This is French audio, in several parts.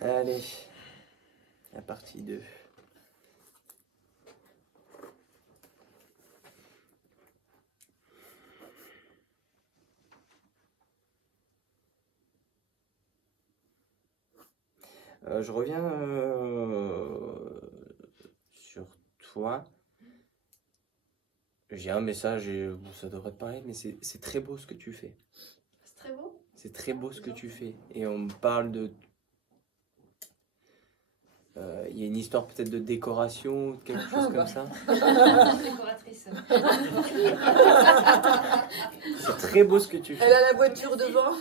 Allez, la partie 2. Je reviens sur toi. J'ai un message et bon, ça devrait te parler, mais c'est très beau ce que tu fais. C'est très beau. C'est très beau ce que tu fais. Et on me parle de... Il y a une histoire peut-être de décoration ou de quelque chose comme ça. Décoratrice. C'est très beau ce que tu fais. Elle a la voiture devant.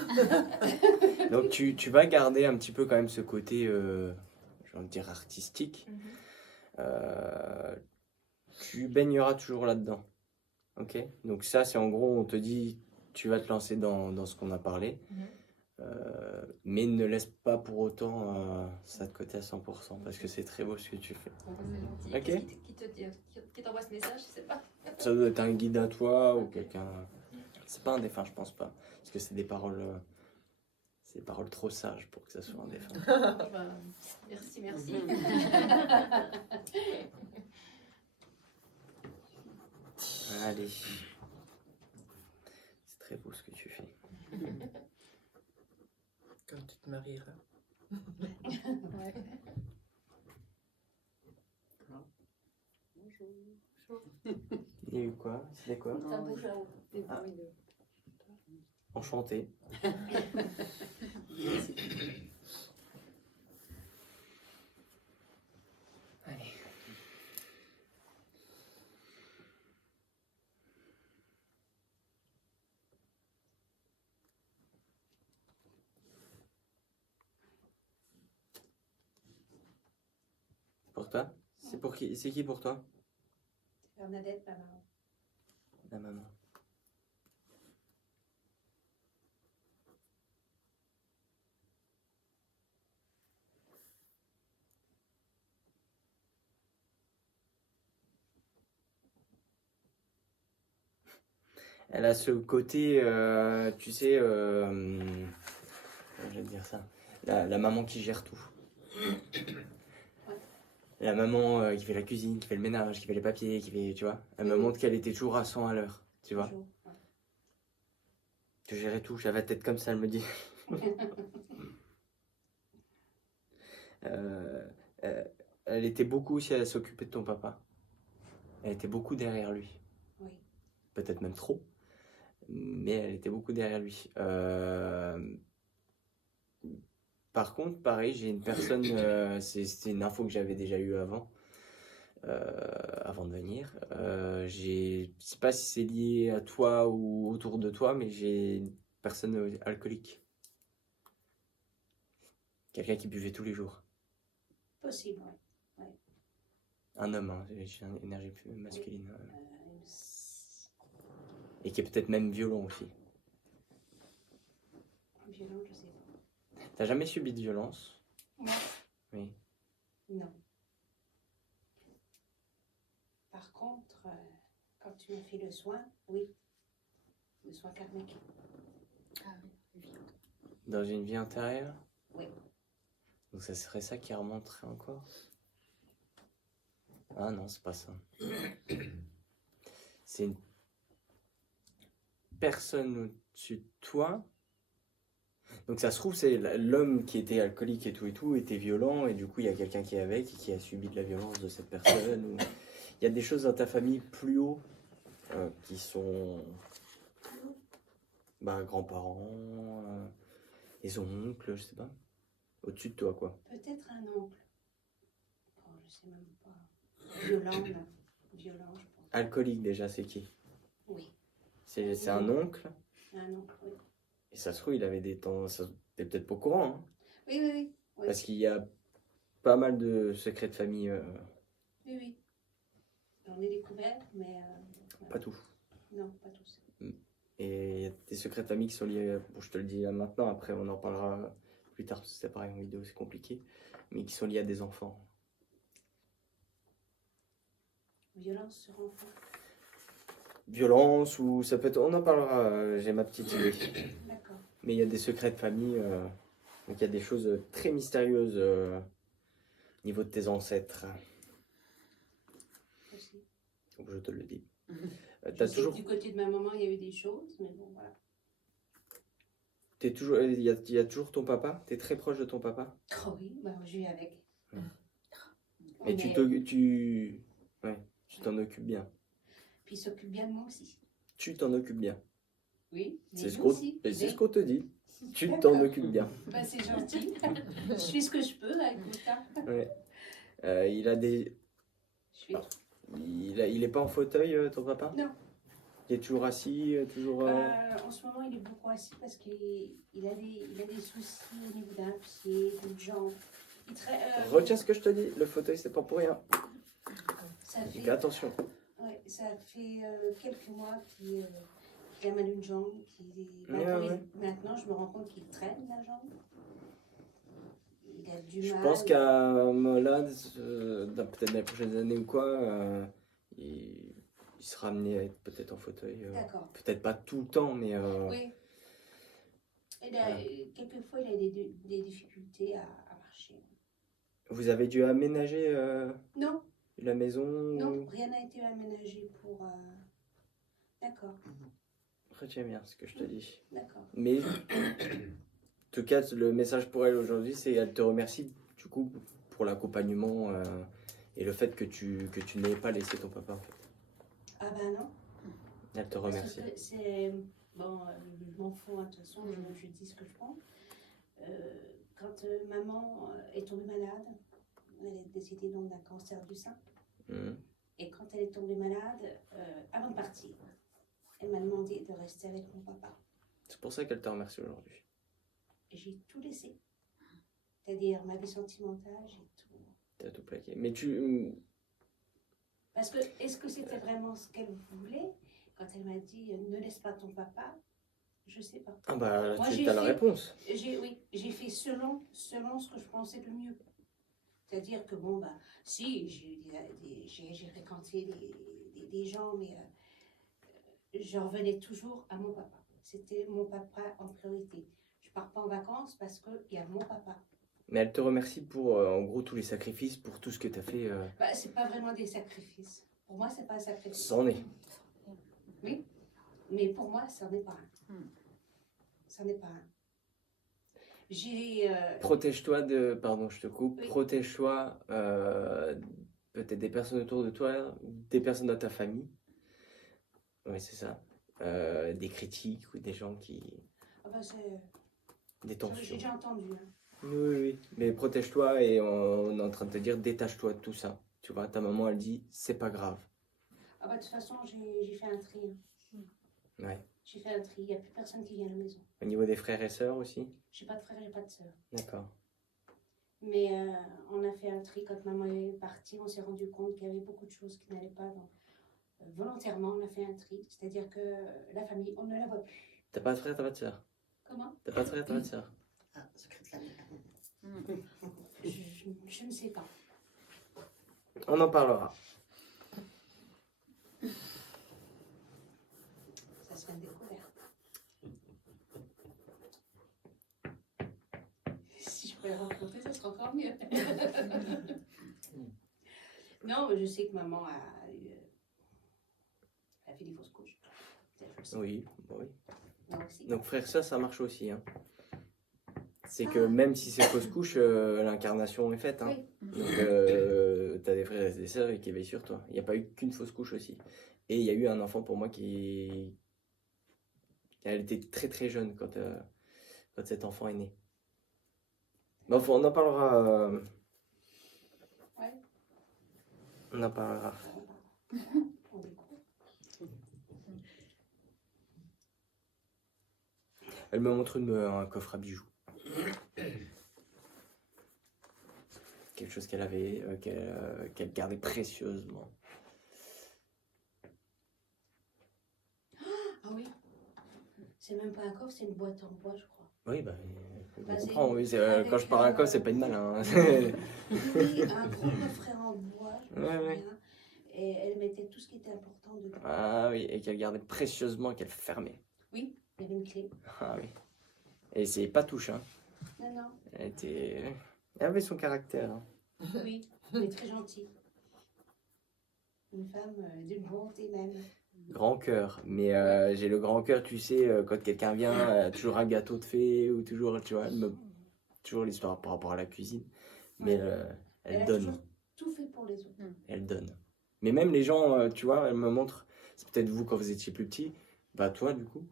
Donc tu vas garder un petit peu quand même ce côté, j'ai envie de dire, artistique. Tu baigneras toujours là-dedans. Ok? Donc ça, c'est en gros, on te dit, tu vas te lancer dans ce qu'on a parlé. Mais ne laisse pas pour autant ça de côté à 100% parce que c'est très beau ce que tu fais. C'est gentil. Ok. Qui t'envoie ce message, je sais pas. Ça doit être un guide à toi ou quelqu'un. C'est pas un défunt, je pense pas. Parce que c'est des paroles trop sages pour que ça soit un défunt. Merci, merci. Allez. C'est très beau ce que tu fais. Quand tu te marieras. Ouais. Bonjour. Il y a eu quoi? C'était quoi? Ça bouge là haut. Des Ah. bruits de... Enchanté. Allez. Pour toi? C'est pour qui? C'est qui pour toi? Bernadette, ma maman. La maman. Elle a ce côté, tu sais, comment je vais te dire ça, la maman qui gère tout. La maman qui fait la cuisine, qui fait le ménage, qui fait les papiers, qui fait, tu vois. Elle me montre qu'elle était toujours à 100 à l'heure, tu vois. Toujours, ouais. Que gérait tout, j'avais la tête comme ça, elle me dit. Elle était beaucoup aussi à s'occuper de ton papa. Elle était beaucoup derrière lui. Oui. Peut-être même trop, mais elle était beaucoup derrière lui. Par contre, pareil, j'ai une personne, c'est une info que j'avais déjà eue avant de venir. Je sais pas si c'est lié à toi ou autour de toi, mais j'ai une personne alcoolique. Quelqu'un qui buvait tous les jours. Possible, oui. Un homme, hein, j'ai une énergie plus masculine. Et qui est peut-être même violent aussi. Violent, je sais pas. T'as jamais subi de violence? Non. Oui. Non. Par contre, quand tu m'as fait le soin, oui. Le soin karmique. Ah oui, Dans une vie antérieure? Oui. Donc ça serait ça qui remonterait encore? Ah non, c'est pas ça. C'est une personne au-dessus de toi. Donc ça se trouve, c'est l'homme qui était alcoolique et tout, était violent, et du coup il y a quelqu'un qui est avec et qui a subi de la violence de cette personne. Ou... Il y a des choses dans ta famille plus haut qui sont grands-parents, les oncles, je sais pas. Au-dessus de toi, quoi. Peut-être un oncle. Oh, je sais même pas. Violent, là. Violent, je pense. Alcoolique déjà, c'est qui? Oui. C'est un oncle? Un oncle, oui. Et ça se trouve, il avait des temps... T'es peut-être pas au courant, hein? Oui, oui, oui. Oui, Parce qu'il y a pas mal de secrets de famille. oui. Oui. J'en ai découvert, mais... Pas tout. Non, pas tous. Et il y a des secrets de famille qui sont liés, bon, je te le dis là maintenant, après on en parlera plus tard, parce que c'est pareil en vidéo, c'est compliqué, mais qui sont liés à des enfants. Violence sur enfant. Violence, ou ça peut être, on en parlera, j'ai ma petite idée. D'accord. Mais il y a des secrets de famille. Donc il y a des choses très mystérieuses au niveau de tes ancêtres. Aussi. Donc je te le dis. Je T'as sais toujours, que du côté de ma maman, il y a eu des choses, mais bon, voilà. t'es toujours, il y a toujours ton papa? T'es très proche de ton papa? Oh oui, bah, je vis avec. Ouais. On Et est- ouais, tu t'en occupes bien. Puis il s'occupe bien de moi aussi. Tu t'en occupes bien. Oui, mais C'est ce vous qu'on aussi. et c'est Oui. ce qu'on te dit. Tu D'accord. t'en occupes bien. Bah, c'est gentil. Je fais ce que je peux avec mon temps. Ouais. Il a des, Je fais... il est pas en fauteuil, ton papa? Non. Il est toujours assis, toujours. En ce moment, il est beaucoup assis parce qu'il a des soucis au niveau d'un pied, d'une jambe. Retiens ce que je te dis. Le fauteuil, c'est pas pour rien. Ça Fais fait, attention. ouais, ça fait quelques mois qu'il a mal une jambe. Ouais, ouais. Maintenant, je me rends compte qu'il traîne la jambe. Il a du Je mal. pense qu'à là, peut-être dans les prochaines années ou quoi, il sera amené à être peut-être en fauteuil. D'accord. Peut-être pas tout le temps, mais. Oui. Voilà. Quelquefois, il a des difficultés à marcher. Vous avez dû aménager Non, la maison? non, rien n'a été aménagé pour. D'accord, Retiens bien ce que je te dis. d'accord. Mais, en tout cas, le message pour elle aujourd'hui, c'est qu'elle te remercie du coup pour l'accompagnement et le fait que tu n'aies pas laissé ton papa en fait. Ah ben non. Elle te Parce remercie. que c'est. Bon, je m'en fous, hein, de toute façon, je dis ce que je pense. Quand maman est tombée malade, elle est décédée donc d'un cancer du sein. Mhm. Et quand elle est tombée malade, avant de partir, elle m'a demandé de rester avec mon papa. C'est pour ça qu'elle te remercie aujourd'hui. Et j'ai tout laissé. C'est-à-dire ma vie sentimentale, j'ai tout. T'as tout plaqué. Mais tu. Parce que, est-ce que c'était vraiment ce qu'elle voulait quand elle m'a dit ne laisse pas ton papa? Je sais pas. Ah bah, Moi, tu as la réponse. Oui, j'ai fait selon ce que je pensais le mieux. C'est-à-dire que bon, bah, si, j'ai fréquenté des gens, mais je revenais toujours à mon papa. C'était mon papa en priorité. Je pars pas en vacances parce qu'il y a mon papa. Mais elle te remercie pour, en gros, tous les sacrifices, pour tout ce que tu as fait. Bah, c'est pas vraiment des sacrifices. Pour moi, c'est pas un sacrifice. C'en est. Oui, mais pour moi, ça n'est pas un. Ça n'est pas un. J'ai. Protège-toi de. Pardon, je te coupe. Oui. Protège-toi peut-être des personnes autour de toi, des personnes de ta famille. Oui, c'est ça. Des critiques ou des gens qui. Ah bah, Des j'ai tensions. déjà entendu. Hein. Oui, oui, oui. Mais protège-toi et on est en train de te dire détache-toi de tout ça. Tu vois, ta maman, elle dit c'est pas grave. Ah bah, de toute façon, j'ai fait un tri. Hein. Ouais. J'ai fait un tri. Il n'y a plus personne qui vient à la maison. Au niveau des frères et sœurs aussi? J'ai pas de frère, j'ai pas de sœur. D'accord. Mais on a fait un tri quand maman est partie. On s'est rendu compte qu'il y avait beaucoup de choses qui n'allaient pas. Donc, volontairement, on a fait un tri. C'est-à-dire que la famille, on ne la voit plus. T'as pas de frère, t'as pas de sœur? Comment? T'as pas de frère, t'as pas de sœur? Ah, secret de famille. Je ne sais pas. On en parlera. Ça serait une découverte. Si je pouvais le rencontrer, ça serait encore mieux. Non, mais je sais que maman a fait des fausses couches. Ça, je le sais. Oui, bon, oui. Moi aussi. Donc frère, ça marche aussi. Hein. C'est que Ah. même si c'est fausse couche, l'incarnation est faite. Hein. Oui. Donc t'as des frères et des sœurs qui veillent sur toi. Il n'y a pas eu qu'une fausse couche aussi. Et il y a eu un enfant pour moi qui... Elle était très très jeune quand cet enfant est né. Bon, on en parlera. Ouais. On en parlera. On découvre. Elle me montre un coffre à bijoux. Quelque chose qu'elle avait, qu'elle gardait précieusement. Ah oui. C'est même pas un coffre, c'est une boîte en bois, je crois. Oui, bah, on Bah, c'est- comprend. Oui, avec, quand je parle d'un coffre, c'est pas une mal. Hein. Oui, un gros coffret en bois, je me Ouais, ouais. souviens. Et elle mettait tout ce qui était important dedans. Ah oui, et qu'elle gardait précieusement, qu'elle fermait. Oui, il y avait une clé. Ah oui. Et c'est pas touche, hein. Non, non, Elle avait son caractère, hein. oui, mais très gentille. Une femme d'une bonté même. Grand cœur. Mais j'ai le grand cœur, tu sais, quand quelqu'un vient, toujours un gâteau de fée, ou toujours, tu vois, toujours l'histoire par rapport à la cuisine. Mais elle Elle a donne. toujours tout fait pour les autres. Elle donne. Mais même les gens, tu vois, elle me montre, c'est peut-être vous quand vous étiez plus petit, bah toi du coup,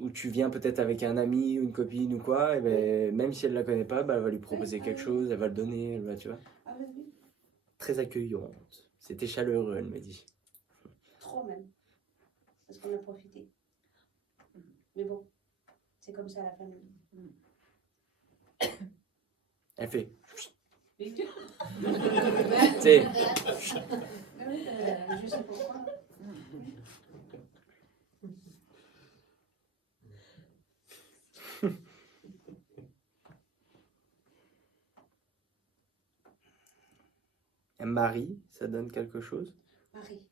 où tu viens peut-être avec un ami ou une copine ou quoi, et ben, même si elle la connaît pas, bah, elle va lui proposer quelque chose, elle va le donner, elle va, tu vois. Ah oui, oui, Très accueillante. C'était chaleureux, elle me dit. trop même. Parce qu'on a profité. Mais bon, c'est comme ça la famille. Elle fait, Oui, tu sais, je sais pourquoi. Marie, ça donne quelque chose. Marie.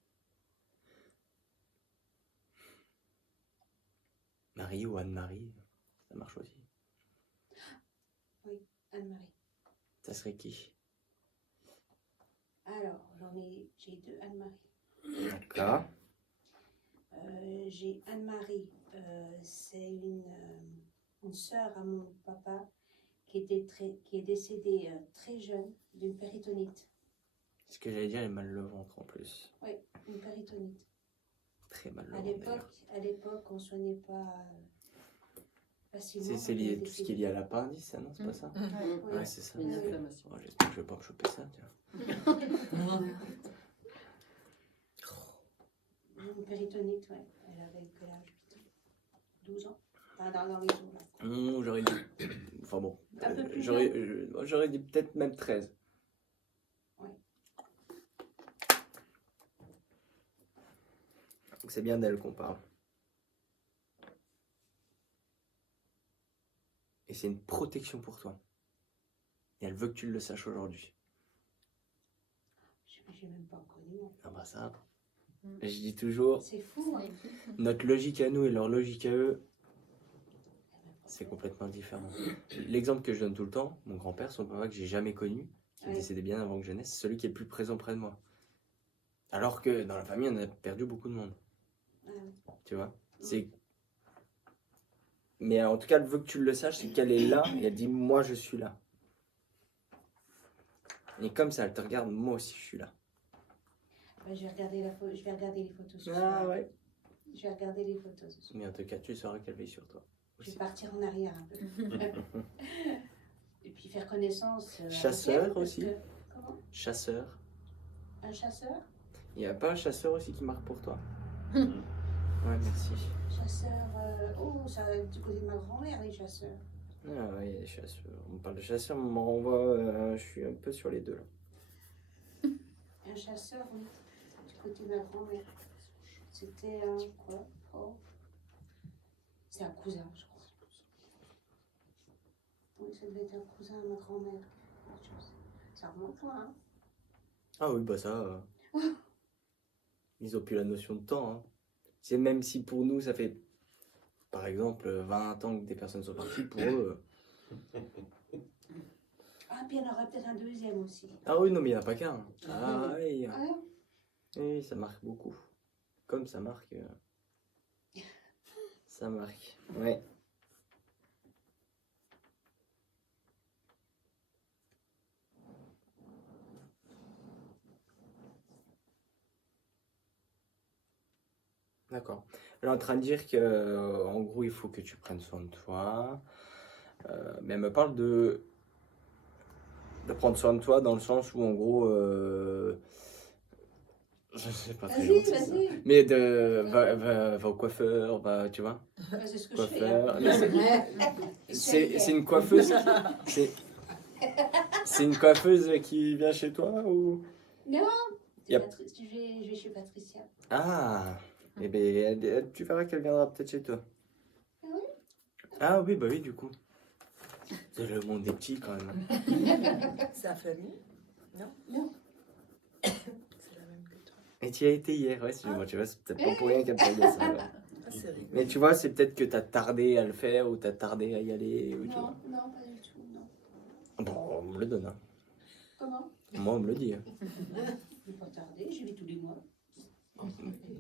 Marie ou Anne-Marie, ça marche aussi. Oui, Anne-Marie. Ça serait qui? Alors, j'ai deux Anne-Marie. D'accord. J'ai Anne-Marie, c'est une sœur à mon papa qui est décédée très jeune d'une péritonite. Ce que j'allais dire, elle a mal le ventre en plus. Oui, une péritonite. Très mal le À ventre d'ailleurs. l'époque, on ne soignait pas facilement. C'est lié, tout ce qui est lié à l'appendice, ça, non? C'est pas ça? Ouais, Ouais, c'est ça. Une Ouais. inflammation. Oh, j'espère que je vais pas me choper ça, tiens. Une péritonite, ouais. Elle avait quel âge? 12 ans. Enfin, dans les eaux, là. J'aurais dit. Enfin bon. Un peu plus J'aurais dit peut-être même 13. Ouais. Donc c'est bien d'elle qu'on parle. Et c'est une protection pour toi. Et elle veut que tu le saches aujourd'hui. J'ai même pas connu. Moi. Ah bah ça. Je dis toujours, C'est fou, hein. notre logique à nous et leur logique à eux, c'est complètement différent. L'exemple que je donne tout le temps, mon grand-père, son papa que j'ai jamais connu, qui est Ouais. décédé bien avant que je naisse, c'est celui qui est le plus présent près de moi. Alors que dans la famille, on a perdu beaucoup de monde. Ah, oui. Tu vois, c'est... Mais en tout cas, elle veut que tu le saches, c'est qu'elle est là et elle dit moi je suis là. Et comme ça, elle te regarde, moi aussi je suis là. Ouais, je vais regarder les photos ce Ah soir. ouais. Je vais regarder les photos ce soir. Mais en tout cas, tu sauras qu'elle veille sur toi. Je vais partir en arrière un peu. Et puis faire connaissance. Chasseur avec elle, parce aussi. que- Comment? Chasseur. Un chasseur? Il n'y a pas un chasseur aussi qui marque pour toi? Ouais, merci. Chasseur. Oh, ça va du côté de ma grand-mère, les chasseurs. Ah ouais, il y a des chasseurs. On parle de chasseurs, mais on m'en renvoie. Je suis un peu sur les deux là. Un chasseur, oui. Du côté de ma grand-mère. C'était un quoi? Oh. C'est un cousin, je crois. Oui, ça devait être un cousin à ma grand-mère. Ça remonte loin, hein. Ah oui, bah ça. Ils ont plus la notion de temps. Hein. C'est même si pour nous, ça fait, par exemple, 20 ans que des personnes sont parties, pour eux. Ah, puis il y en aura peut-être un deuxième aussi. Ah oui, non, mais il n'y en a pas qu'un. Ah oui. Ah, Oui, ça marque beaucoup. Comme ça marque. Ça marque. Ouais. D'accord. Elle est en train de dire que, en gros, il faut que tu prennes soin de toi. Mais elle me parle de prendre soin de toi dans le sens où, en gros, je sais pas très vas-y, gentil, ça. vas-y. Mais va au coiffeur, tu vois. C'est ce que je fais. Coiffeur. Hein. C'est une coiffeuse. C'est une coiffeuse qui vient chez toi ou? Non, Yep. je vais chez Patricia. Ah, eh ben, tu verras qu'elle viendra peut-être chez toi. Ah oui? Ah oui, bah oui, du coup. C'est le monde des petits quand même. Sa famille? Non? Non. C'est la même que toi. Et tu y as été hier, ouais, excuse-moi, tu vois, c'est peut-être pas pour rien qu'elle parle de ça. Ouais. Ah, c'est rigolo. Mais tu vois, c'est peut-être que t'as tardé à le faire ou t'as tardé à y aller. Ou tu vois. Non, pas du tout, non. Bon, on me le donne. Hein. Comment? Moi, on me le dit. Hein. Je vais pas tarder, j'y vais tous les mois.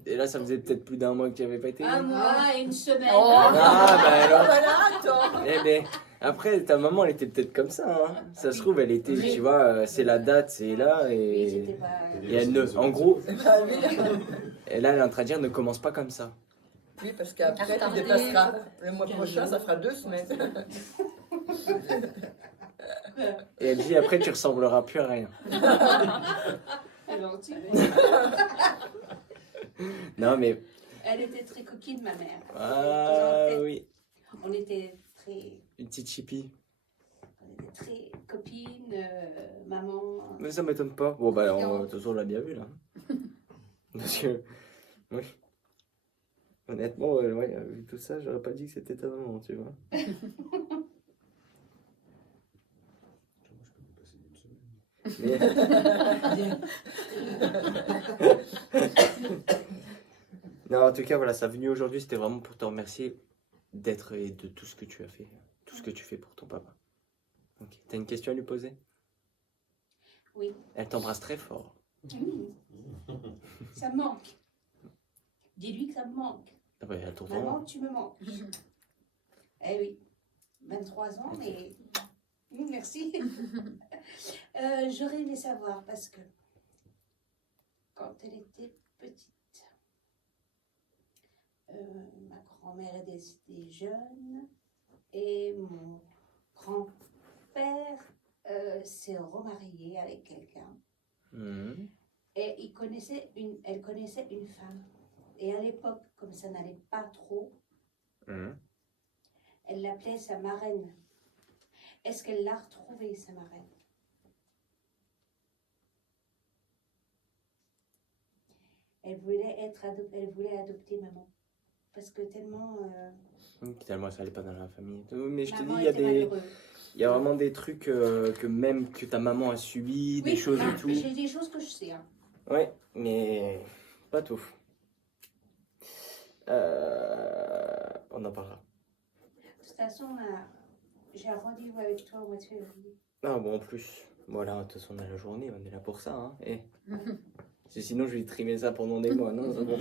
Et là, ça faisait peut-être plus d'un mois que tu avais pas été. Un mois, une semaine. Oh. Ah, bah alors. Voilà, attends. Eh ben, après, ta maman, elle était peut-être comme ça. Hein. Ça se trouve, elle était, Oui. tu vois, c'est la date, c'est là. Oui, c'était Et, pas... et elle ne. En gros, Ah oui. et là, elle est en train de dire ne commence pas comme ça. Oui, parce qu'après, tu Retardé. dépasseras. Le mois prochain, ça fera 2 semaines. Et elle dit après, tu ressembleras plus à rien. C'est gentil. Non, mais. Elle était très coquine, ma mère. Ah oui, On était très... une petite chippie. On était très copines, maman. Mais ça m'étonne pas. Bon, bah, de toute façon, on l'a bien vu là. Parce que. Oui. Honnêtement, ouais, vu tout ça, j'aurais pas dit que c'était ta maman, tu vois. Mais... Non, en tout cas, voilà, ça venu aujourd'hui, c'était vraiment pour te remercier d'être et de tout ce que tu as fait, tout ce que tu fais pour ton papa. Ok. T'as une question à lui poser? Oui. Elle t'embrasse très fort. Ça me manque. Dis-lui que ça me manque. Ah ouais, elle trouve Maman, vraiment. tu me manques. Eh oui. 23 ans, mais... Merci. J'aurais aimé savoir parce que quand elle était petite, ma grand-mère est décédée jeune et mon grand-père s'est remarié avec quelqu'un Mhm. et elle connaissait une femme. Et à l'époque, comme ça n'allait pas trop, Mhm. elle l'appelait sa marraine. Est-ce qu'elle l'a retrouvée, sa marraine? Elle voulait adopter maman. Parce que tellement... Tellement ça allait pas dans la famille. Mais je te dis, maman il y a était des. malheureuse. Il y a vraiment des trucs que même que ta maman a subi, des Oui, choses et tout. j'ai des choses que je sais. Hein. Ouais, mais pas tout. On en parlera. De toute façon, j'ai un rendez-vous avec toi au mois de février. Ah bon, en plus, voilà, de toute façon, on a la journée, on est là pour ça. Hein. Et... Parce que sinon, je vais trimer ça pendant des mois. Non, c'est bon.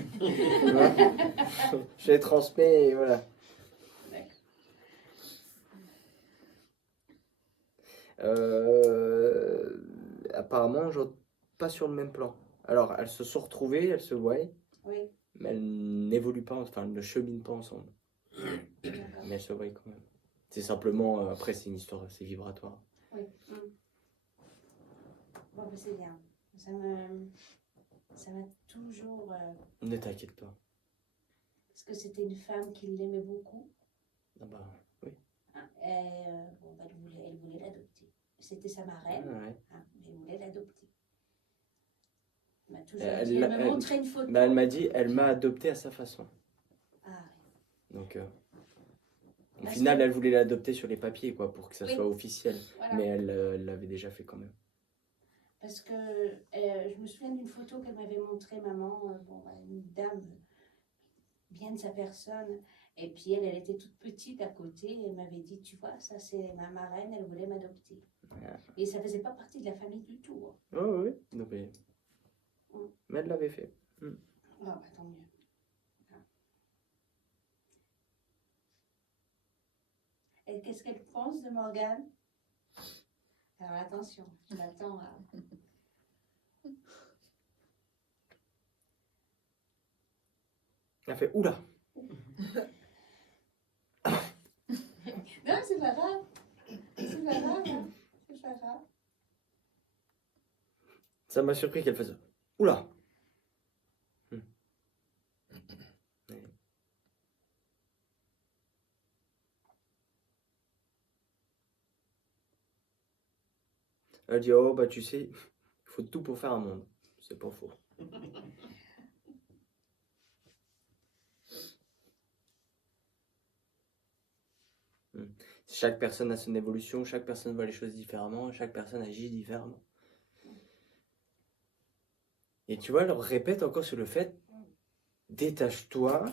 Je les transmets et voilà. Apparemment, genre, pas sur le même plan. Alors, elles se sont retrouvées, elles se voient, Oui, mais elles n'évoluent pas, enfin, elles ne cheminent pas ensemble. d'accord. Mais elles se voient quand même. C'est simplement, après, c'est une histoire assez vibratoire. Oui. Bon, ben, c'est bien. Ça m'a toujours... Ne t'inquiète pas. parce que c'était une femme qui l'aimait beaucoup. Ah bah, oui. Hein, et, bon, ben, elle voulait l'adopter. C'était sa marraine, Ah ouais. hein, mais elle voulait l'adopter. Elle m'a toujours Elle dit, l'a- elle m'a montré une photo. Bah, elle m'a dit, elle m'a adopté à sa façon. Ah, Donc, au Parce final, que- elle voulait l'adopter sur les papiers, quoi, pour que ça Oui. soit officiel. voilà. Mais elle l'avait déjà fait quand même. Parce que je me souviens d'une photo qu'elle m'avait montrée, maman, bon, une dame bien de sa personne. Et puis elle était toute petite à côté. Et elle m'avait dit, tu vois, ça c'est ma marraine, elle voulait m'adopter. Ah. Et ça faisait pas partie de la famille du tout. Hein. Oh, oui, non, mais elle l'avait fait. Ah, bah tant mieux. Ah. Et qu'est-ce qu'elle pense de Morgane? Alors attention, je m'attends à... Elle fait, oula! Non, c'est pas grave. C'est pas grave. Hein. C'est pas grave. Ça m'a surpris qu'elle fasse, oula! Oui. Elle dit, oh, bah tu sais, il faut tout pour faire un monde. C'est pas faux. Chaque personne a son évolution, chaque personne voit les choses différemment, chaque personne agit différemment. Et tu vois, elle répète encore sur le fait, détache-toi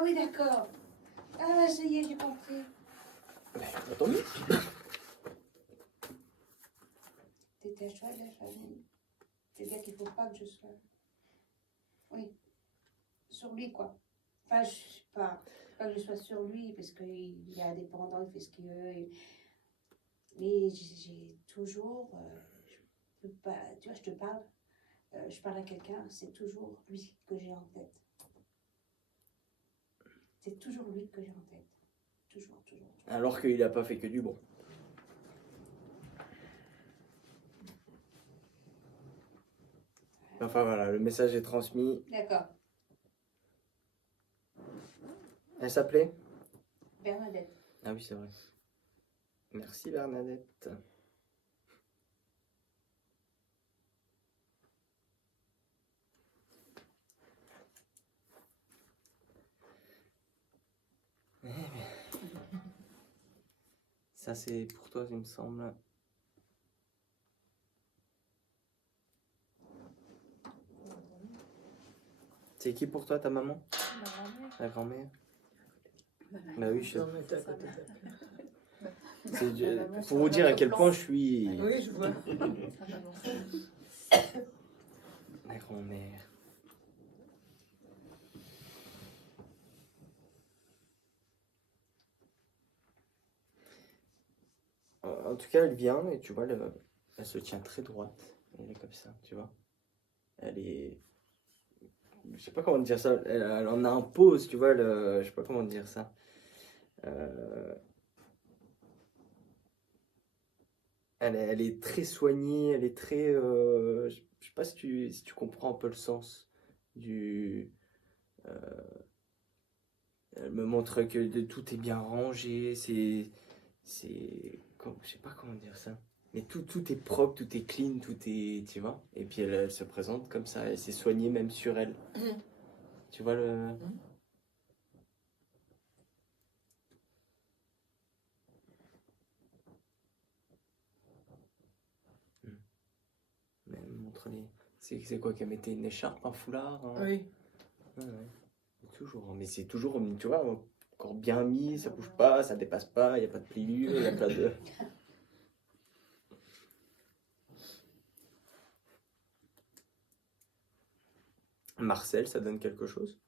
Ah oui, d'accord. Ah, ça y est, j'ai compris. Tant mieux. T'étais à choix de la famille. C'est-à-dire qu'il ne faut pas que je sois... Oui. Sur lui, quoi. Enfin, je sais pas que je sois sur lui, parce qu'il est indépendant, il fait ce qu'il veut. Mais j'ai toujours... je peux pas... Tu vois, je te parle. Je parle à quelqu'un, c'est toujours lui que j'ai en tête. C'est toujours lui que j'ai en tête. Toujours, toujours, toujours. Alors qu'il n'a pas fait que du bon. Enfin voilà, le message est transmis. D'accord. Elle s'appelait? Bernadette. Ah oui, c'est vrai. Merci Bernadette. Eh bien. Ça c'est pour toi, il me semble. C'est qui pour toi, ta maman? Ma grand-mère. La grand-mère? Voilà. Bah oui, je sais. Non, mais t'es à côté de la pierre. C'est Ma maman, pour vous c'est dire à un quel plan. point je suis Oui, je vois. Sa maman. la grand-mère. En tout cas, elle vient et tu vois, elle se tient très droite. Elle est comme ça, tu vois. Elle est. Je sais pas comment dire ça. Elle en a un pose, tu vois. Je sais pas comment dire ça. Elle est très soignée, elle est très. Je sais pas si tu comprends un peu le sens du. euh, Elle me montre que tout est bien rangé, je sais pas comment dire ça. Mais tout est propre, tout est clean, tout est, tu vois. Et puis elle se présente comme ça, elle s'est soignée même sur elle. Tu vois le. Mais elle me montre les. C'est quoi qu'elle mettait une écharpe, un foulard? Oui. Ouais, ouais. Toujours, hein. Mais c'est toujours, tu vois, encore bien mis, ça bouge pas, ça dépasse pas, il n'y a pas de pliure, il n'y a pas de. Marcel, ça donne quelque chose?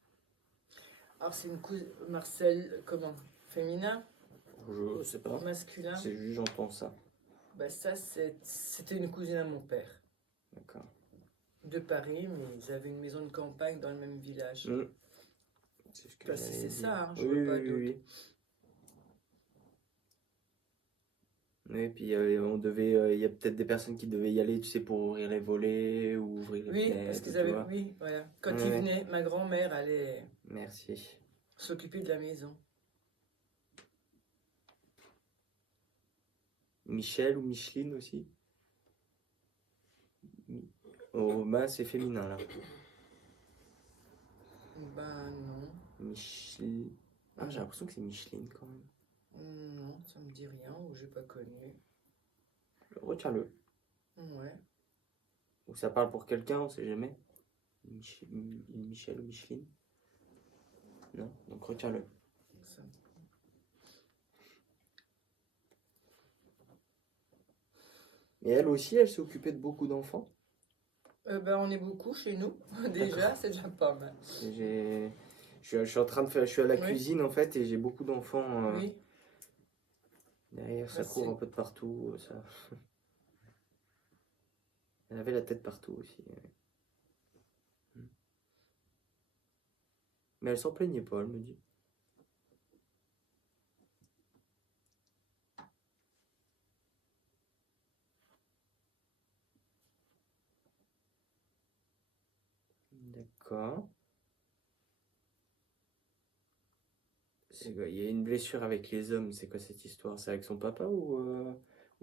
Alors, c'est une cousine. Marcel, comment? Féminin? Je sais pas. Masculin? C'est juste, j'entends ça. Bah, ça, c'était une cousine à mon père. D'accord. De Paris, mais ils avaient une maison de campagne dans le même village. C'est ce que Parce que j'allais c'est dire. ça, hein, je Oui, vois pas oui, d'autre. oui. Oui, puis il y a peut-être des personnes qui devaient y aller, tu sais, pour ouvrir les volets ou ouvrir les Oui, fenêtres, parce qu'ils tu avaient. vois. Oui, voilà. Quand Ouais, ils ouais. venaient, ma grand-mère allait Merci. s'occuper de la maison. Michel ou Micheline aussi? Oh, bah, c'est féminin là. Ben non. Michel. Ah, j'ai l'impression que c'est Micheline quand même. Non, ça me dit rien, ou j'ai pas connu. Retiens-le. Ouais. Ou ça parle pour quelqu'un, on sait jamais. Michel ou Micheline? Non, donc retiens-le. Ça- Et elle aussi, elle s'est occupée de beaucoup d'enfants. Ben, on est beaucoup chez nous. Déjà, c'est déjà pas mal. Je suis en train de faire, je suis à la Oui. cuisine en fait et j'ai beaucoup d'enfants Oui. derrière, ça Bah, court c'est- un peu de partout, ça. Elle avait la tête partout aussi. Mais elle s'en plaignait pas, elle me dit. D'accord. Il y a une blessure avec les hommes, c'est quoi cette histoire? C'est avec son papa ou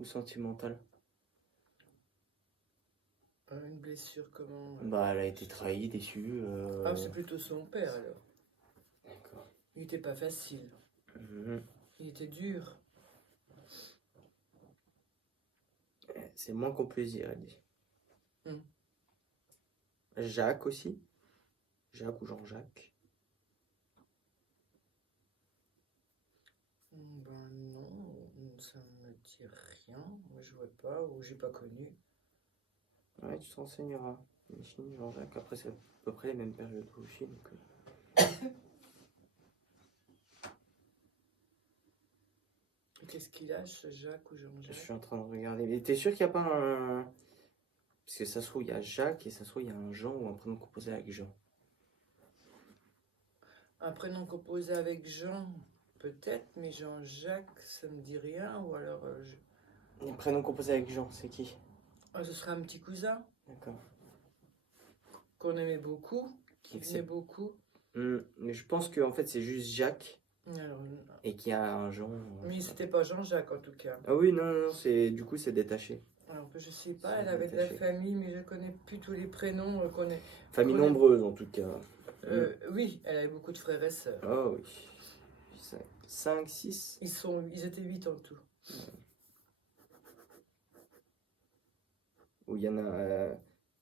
sentimental? Une blessure, comment? Bah, elle a été trahie, déçue. Ah, c'est plutôt son père alors. D'accord. Il était pas facile. Mhm. Il était dur. C'est moins qu'on puisse dire, elle dit. Hmm. Jacques aussi? Jacques ou Jean-Jacques? Ben non, ça me dit rien. Moi, je vois pas, ou j'ai pas connu. Ouais, tu te renseigneras. Micheline, Jean-Jacques, après c'est à peu près les mêmes périodes aussi. Donc, Qu'est-ce qu'il a, ce Jacques ou je Jean-Jacques? suis en train de regarder. Mais t'es sûr qu'il n'y a pas un. Parce que ça se trouve, il y a Jacques et ça se trouve, il y a un Jean ou un prénom composé avec Jean. Un prénom composé avec Jean, peut-être, mais Jean-Jacques, ça me dit rien. Ou alors, Un prénom composé avec Jean, c'est qui? ah, ce serait un petit cousin D'accord. qu'on aimait beaucoup, qui Donc, venait beaucoup. Mais je pense que en fait, c'est juste Jacques Alors, et qu'il y a un Jean. mais c'était pas Jean-Jacques en tout cas. Ah oui, non, non, du coup, c'est détaché. Alors que je sais pas, C'est elle avait de la détaché. famille, mais je connais plus tous les prénoms qu'on est. Famille Qu'on est- nombreuse, en tout cas. Oui, elle avait beaucoup de frères et sœurs. Ah oui. 5, 6. Ils étaient 8 en tout. Ou il y en a.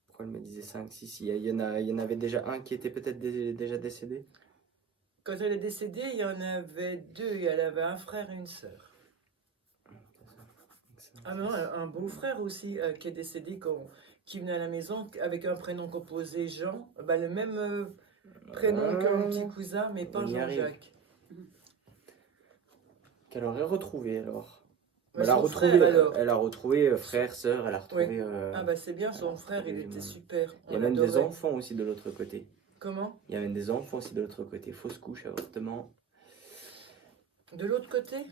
Pourquoi elle me disait 5, 6? Il y en avait déjà un qui était peut-être déjà décédé. Quand elle est décédée, il y en avait 2, et elle avait un frère et une sœur. Ah non, un beau-frère aussi qui est décédé, qui venait à la maison avec un prénom composé Jean, bah, le même prénom qu'un petit cousin, mais pas On y arrive. Jean-Jacques. Qu'elle aurait retrouvé alors. Ouais, Elle a son retrouvé, frère, alors. elle a retrouvé frère, sœur, elle a retrouvé. Ah bah c'est bien, son frère, il était super. Il y a On même des l'adorait. enfants aussi de l'autre côté. Comment? Il y a même des enfants aussi de l'autre côté. Fausse couche, avortement. De l'autre côté?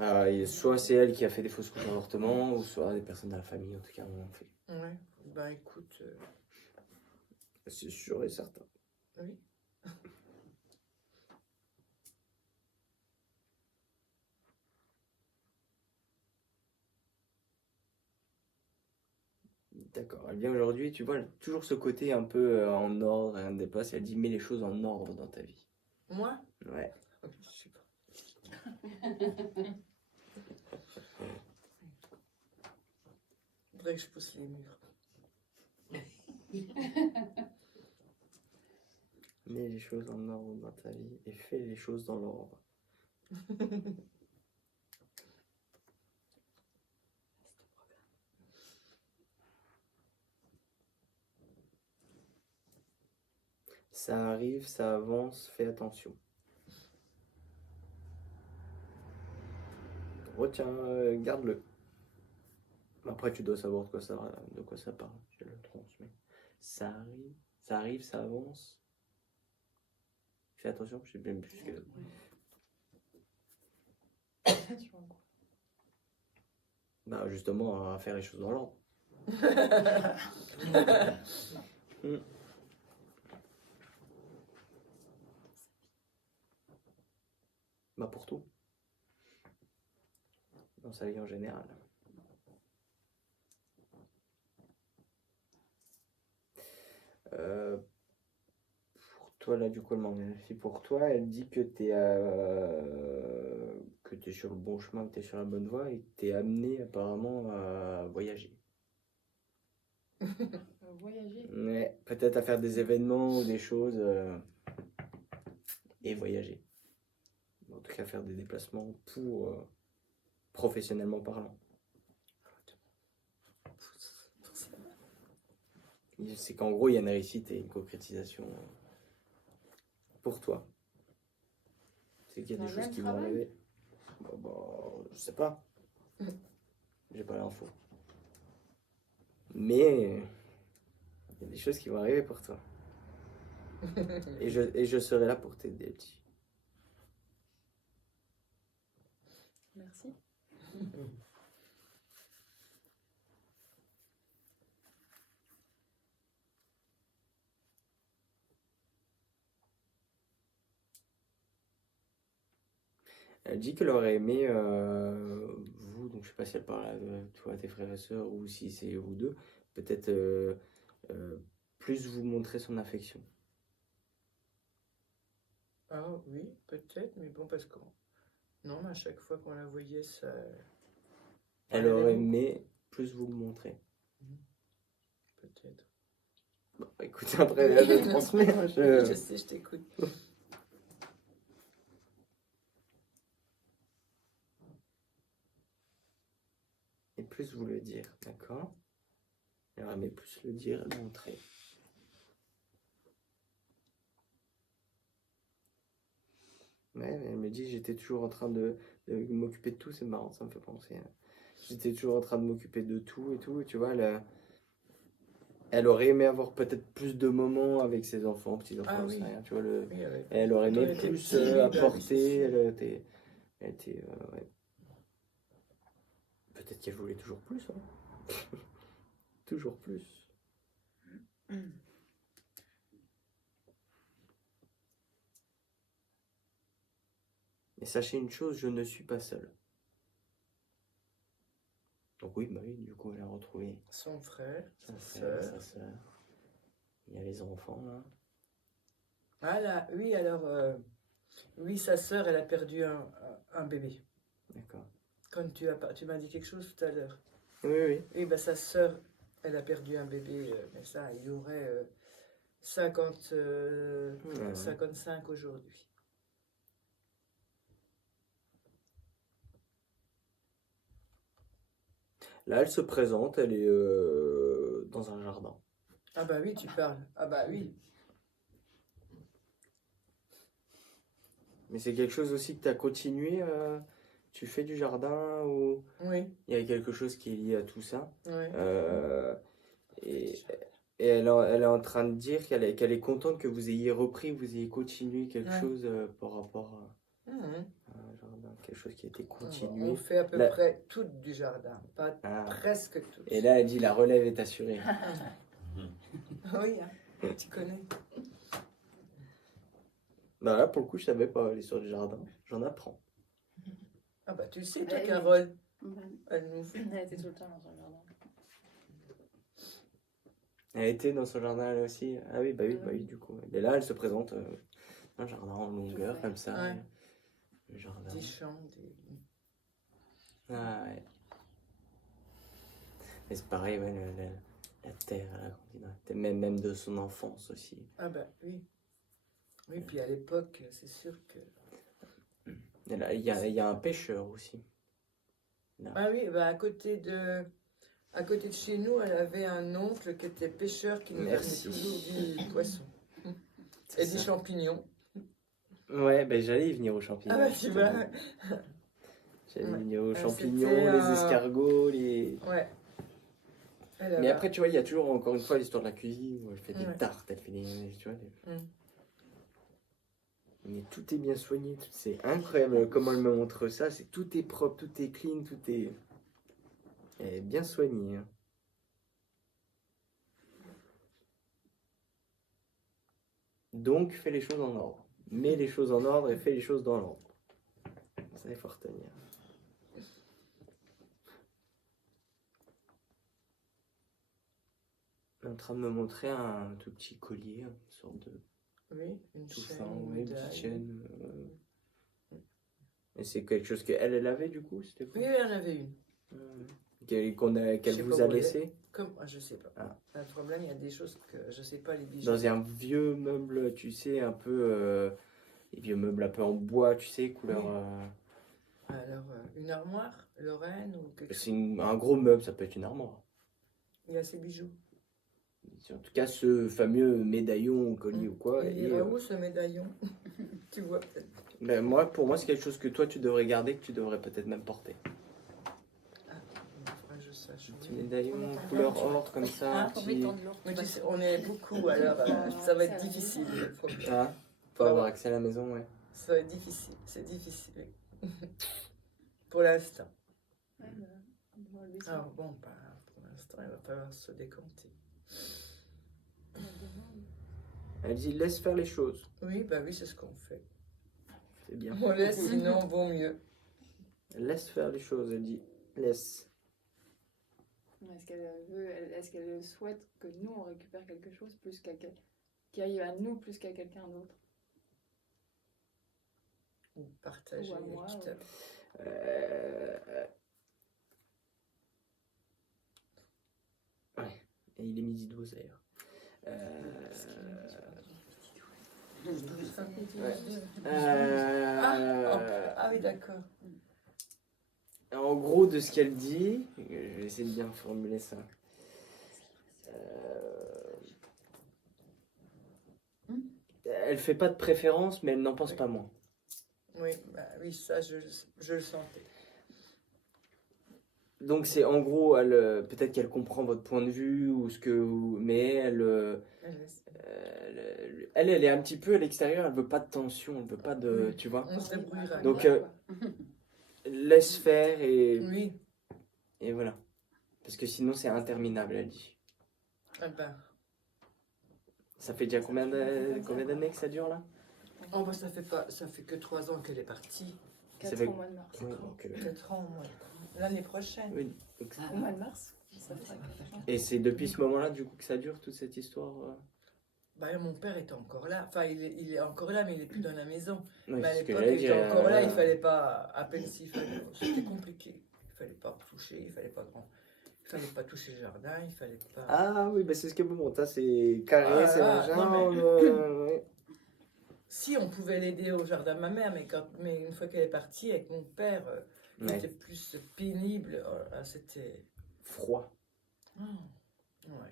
Ah, soit c'est elle qui a fait des fausses couches avortement, ou soit des personnes de la famille, en tout cas, en ont fait. Ouais, bah écoute, C'est sûr et certain. oui. D'accord. Elle vient aujourd'hui, tu vois, elle a toujours ce côté un peu en ordre, rien ne dépasse. Elle dit mets les choses en ordre dans ta vie. Moi? Ouais. Je sais pas. Faudrait que je pousse les murs. Mets les choses en ordre dans ta vie et fais les choses dans l'ordre. Ça arrive, ça avance, fais attention. Retiens, garde-le. Après, tu dois savoir de quoi ça parle. Je le transmets. Ça arrive, ça avance. Fais attention, je sais même plus ce que. Bah, justement, à faire les choses dans l'ordre. Bah, pour tout. Dans sa vie en général. Pour toi, là, du coup, elle m'en vérifie pour toi. Elle dit que t'es sur le bon chemin, que t'es sur la bonne voie et que t'es amené apparemment à voyager. Voyager. Ouais, peut-être à faire des événements ou des choses et voyager. En tout cas, faire des déplacements pour professionnellement parlant. C'est qu'en gros, il y a une réussite et une concrétisation pour toi. C'est qu'il y a Dans des le choses même qui vont travail arriver. Bah, je sais pas. J'ai pas l'info. Mais il y a des choses qui vont arriver pour toi. Et je serai là pour t'aider, Elsie. Merci. Elle dit qu'elle aurait aimé vous, donc je sais pas si elle parle de toi, tes frères et sœurs, ou si c'est vous deux, peut-être plus vous montrer son affection. Ah oui, peut-être, mais bon, parce que... Non, mais à chaque fois qu'on la voyait, ça... Elle aurait aimé plus vous le montrer. Peut-être. Bon, écoute, après, là, je transmets. Hein, Je sais, je t'écoute. plus vous le dire, d'accord? Elle aurait aimé plus le dire et le montrer. Ouais, mais elle me dit j'étais toujours en train de m'occuper de tout, c'est marrant, ça me fait penser. J'étais toujours en train de m'occuper de tout et tout, et tu vois, elle aurait aimé avoir peut-être plus de moments avec ses enfants, petits-enfants, Ah je sais oui. rien, tu vois, Oui, avec- elle aurait Quand on aimé était plus petits, oui, bah oui, c'est apporter, sûr. elle était, ouais. Peut-être qu'elle voulait toujours plus, hein. Toujours plus. Et sachez une chose, je ne suis pas seul. Donc oui, bah oui, du coup, elle a retrouvé Son frère, son sa frère, sœur. sa sœur. Il y a les enfants, là. Ah là, oui, alors, oui, sa sœur, elle a perdu un bébé. D'accord. Quand tu m'as dit quelque chose tout à l'heure. Oui, oui. Oui, bah, sa sœur, elle a perdu un bébé, mais ça, il aurait 55 aujourd'hui. Là, elle se présente, elle est dans un jardin. Ah bah oui, tu parles. Ah bah oui. Mais c'est quelque chose aussi que tu as continué, tu fais du jardin ou Oui, il y a quelque chose qui est lié à tout ça. oui. Euh, et et elle est en train de dire qu'elle est contente que vous ayez repris, vous ayez continué quelque Ouais. chose par rapport Mhm. à un jardin, quelque chose qui a été On continué. fait à peu Là- près tout du jardin, pas Ah. presque tout. Et là, elle dit la relève est assurée. Oui, hein, tu connais. Bah là, pour le coup, je savais pas l'histoire du jardin. J'en apprends. Ah bah tu le sais, toi, Oui. Carole. Mhm. Elle nous fait. Elle était tout le temps dans son jardin. Elle était dans son jardin elle aussi. Ah oui, bah oui, du coup. Et là, elle se présente un jardin en longueur, comme ça. Ouais. Le jardin. Des champs, des... Ah ouais. Mais c'est pareil, ouais, la terre, elle a grandi dans la terre. Même de son enfance aussi. Ah bah oui. Oui, puis à l'époque, c'est sûr que... Et là, il y a un pêcheur aussi. Là. Ah oui, bah à côté de chez nous, elle avait un oncle qui était pêcheur qui nous amenait Merci. toujours du poisson. C'est Et des ça. champignons. Ouais, ben j'allais y venir aux champignons. Ah bah tu vois. J'allais y Ouais. venir aux C'était champignons, les escargots, les... Ouais. Elle Mais avait- après, tu vois, il y a toujours, encore une fois, l'histoire de la cuisine, où elle fait des Ouais. tartes, elle fait des... Tu vois, Mm. Mais tout est bien soigné, c'est incroyable comment elle me montre ça, c'est tout est propre, tout est clean, tout est... Elle est bien soignée. Hein. Donc, fais les choses en ordre. Mets les choses en ordre et fais les choses dans l'ordre. Ça, il faut retenir. Elle est en train de me montrer un tout petit collier, une sorte de Oui, une tout chaîne, fin, une ouais, une petite médaille. chaîne. Et c'est quelque chose qu'elle avait du coup, c'était quoi? Oui, elle en avait une. Qu'elle Je sais vous pas a où elle est. laissé Comme... Ah, je sais pas. Ah. Le problème, il y a des choses que je sais pas, les bijoux. dans un vieux meuble, tu sais, un peu... les vieux meubles un peu en bois, tu sais, couleur... Oui. Alors, une armoire, Lorraine ou quelque chose. C'est un gros meuble, ça peut être une armoire. Il y a ses bijoux. En tout cas, ce fameux médaillon, collier ou quoi. Il et, ira où ce médaillon? Tu vois peut-être. ben, pour moi, c'est quelque chose que toi, tu devrais garder, que tu devrais peut-être même porter. Ah, il faudrait que je sache. Un petit médaillon couleur or, comme ça. un petit... Mais tu sais, on est beaucoup, alors ça va être difficile. Le problème. Ah, faut avoir accès à la maison, ouais. Ça va être difficile, c'est difficile. Pour l'instant. Ouais, bah, on va le laisser. Alors bon, bah, pour l'instant, il va falloir se décompter. Elle dit, laisse faire les choses. Oui, bah oui, c'est ce qu'on fait. C'est bien. On laisse, sinon vaut mieux. Laisse faire les choses, elle dit. Laisse. Est-ce qu'elle souhaite que nous on récupère quelque chose plus qui arrive à nous plus qu'à quelqu'un d'autre? Ou partager Ou à moi, tout à ou- l'heure. Ouais. Et il est midi 12 d'ailleurs. Ouais. Ah oui, d'accord. En gros, de ce qu'elle dit, je vais essayer de bien formuler ça. Elle fait pas de préférence, mais elle n'en pense pas moins. Oui, bah, oui, ça, je le sentais. Donc c'est en gros, peut-être qu'elle comprend votre point de vue ou mais elle est un petit peu à l'extérieur. Elle veut pas de tension, elle veut pas de, Oui. tu vois. On se débrouillera. Donc laisse faire Oui, et voilà. Parce que sinon c'est interminable, elle dit. ah ben, Ça fait déjà combien d'années que ça dure là? oh, bah, ça fait que 3 ans qu'elle est partie. 4 fait- au mois de mars. Oui, donc, 4 ans au moins. L'année prochaine. oui, donc- Au mois de mars, ça fera 4 ans. Et c'est depuis ce moment-là du coup que ça dure toute cette histoire. Bah, mon père était encore là. Enfin, il est encore là, mais il est plus dans la maison. Oui, Mais à c'est ce que l'époque, j'allais il était dire, encore là. Il fallait pas, à peine s'il fallait. C'était compliqué. Il fallait pas toucher. Il fallait pas toucher le jardin. Il fallait pas. Ah oui, bah c'est ce que bon, ça c'est carré, Ah, c'est ah, machin. non, mais- Ouais. Si on pouvait l'aider au jardin de ma mère, mais une fois qu'elle est partie avec mon père, il Ouais. était plus pénible. Oh, là, c'était. Froid. Ah, ouais.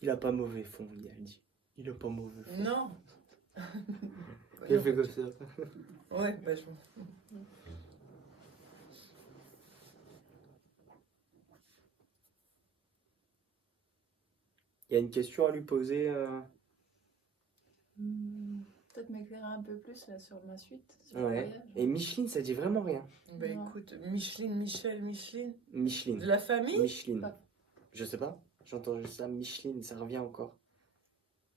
Il a pas mauvais fond, elle dit. Il a pas mauvais fond. Non. Il fait comme ça. Ouais, bah, Il y a une question à lui poser. Peut-être m'éclairer un peu plus là sur ma suite. Sur le Ouais. voyage. Et Micheline, ça dit vraiment rien. Bah Non. écoute, Micheline. De Micheline. la famille? Micheline. Pas- Je sais pas. J'entends juste ça. Micheline, ça revient encore.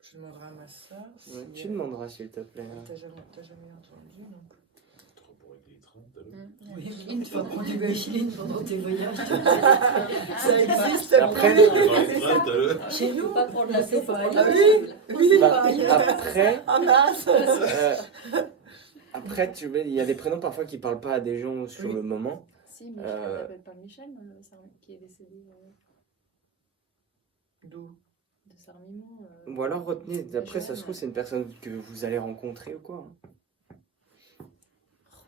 Je demanderai à ma soeur. Ouais, tu demanderas s'il te plaît. T'as jamais entendu, donc. Trop pour régler les trains, t'as vu? Oui, une fois qu'on dit Micheline pendant tes voyages. Ça existe Après- Dans les trains, t'as vu? Chez nous, pas prendre la soupe. Ah oui, oui. Bah, après, Ah mince. après, tu vois, il y a des prénoms parfois qui parlent pas à des gens sur Oui. le moment. Si, Michel, Euh, elle s'appelle pas Michel, qui est décédé D'où? de Sarmimont. Ou alors retenez, après ça se Michel. trouve c'est une personne que vous allez rencontrer ou quoi.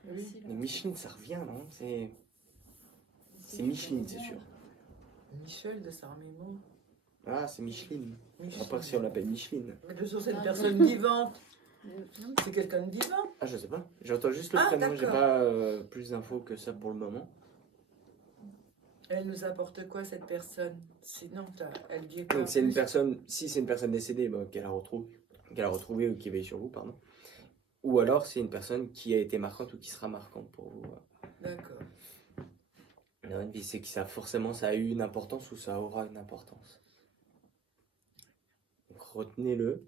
Oui. Si, là. Mais Micheline, ça revient, non? C'est Micheline, c'est sûr. Michel de Sarmemont. Ah, c'est Micheline. Michel. À part si on l'appelle Micheline. Mais de toute façon, c'est une Ah, personne vivante. Non, C'est quelqu'un de vivant. Ah, je sais pas. J'entends juste le Ah, prénom, j'ai d'accord. pas plus d'infos que ça pour le moment. Elle nous apporte quoi, cette personne? Sinon, elle dit quoi? Donc c'est une personne, si c'est une personne décédée, bah, qu'elle a retrouvée ou qui veille sur vous, pardon. Ou alors c'est une personne qui a été marquante ou qui sera marquante pour vous. D'accord. Dans une vie, c'est que forcément ça a eu une importance ou ça aura une importance. Donc retenez-le,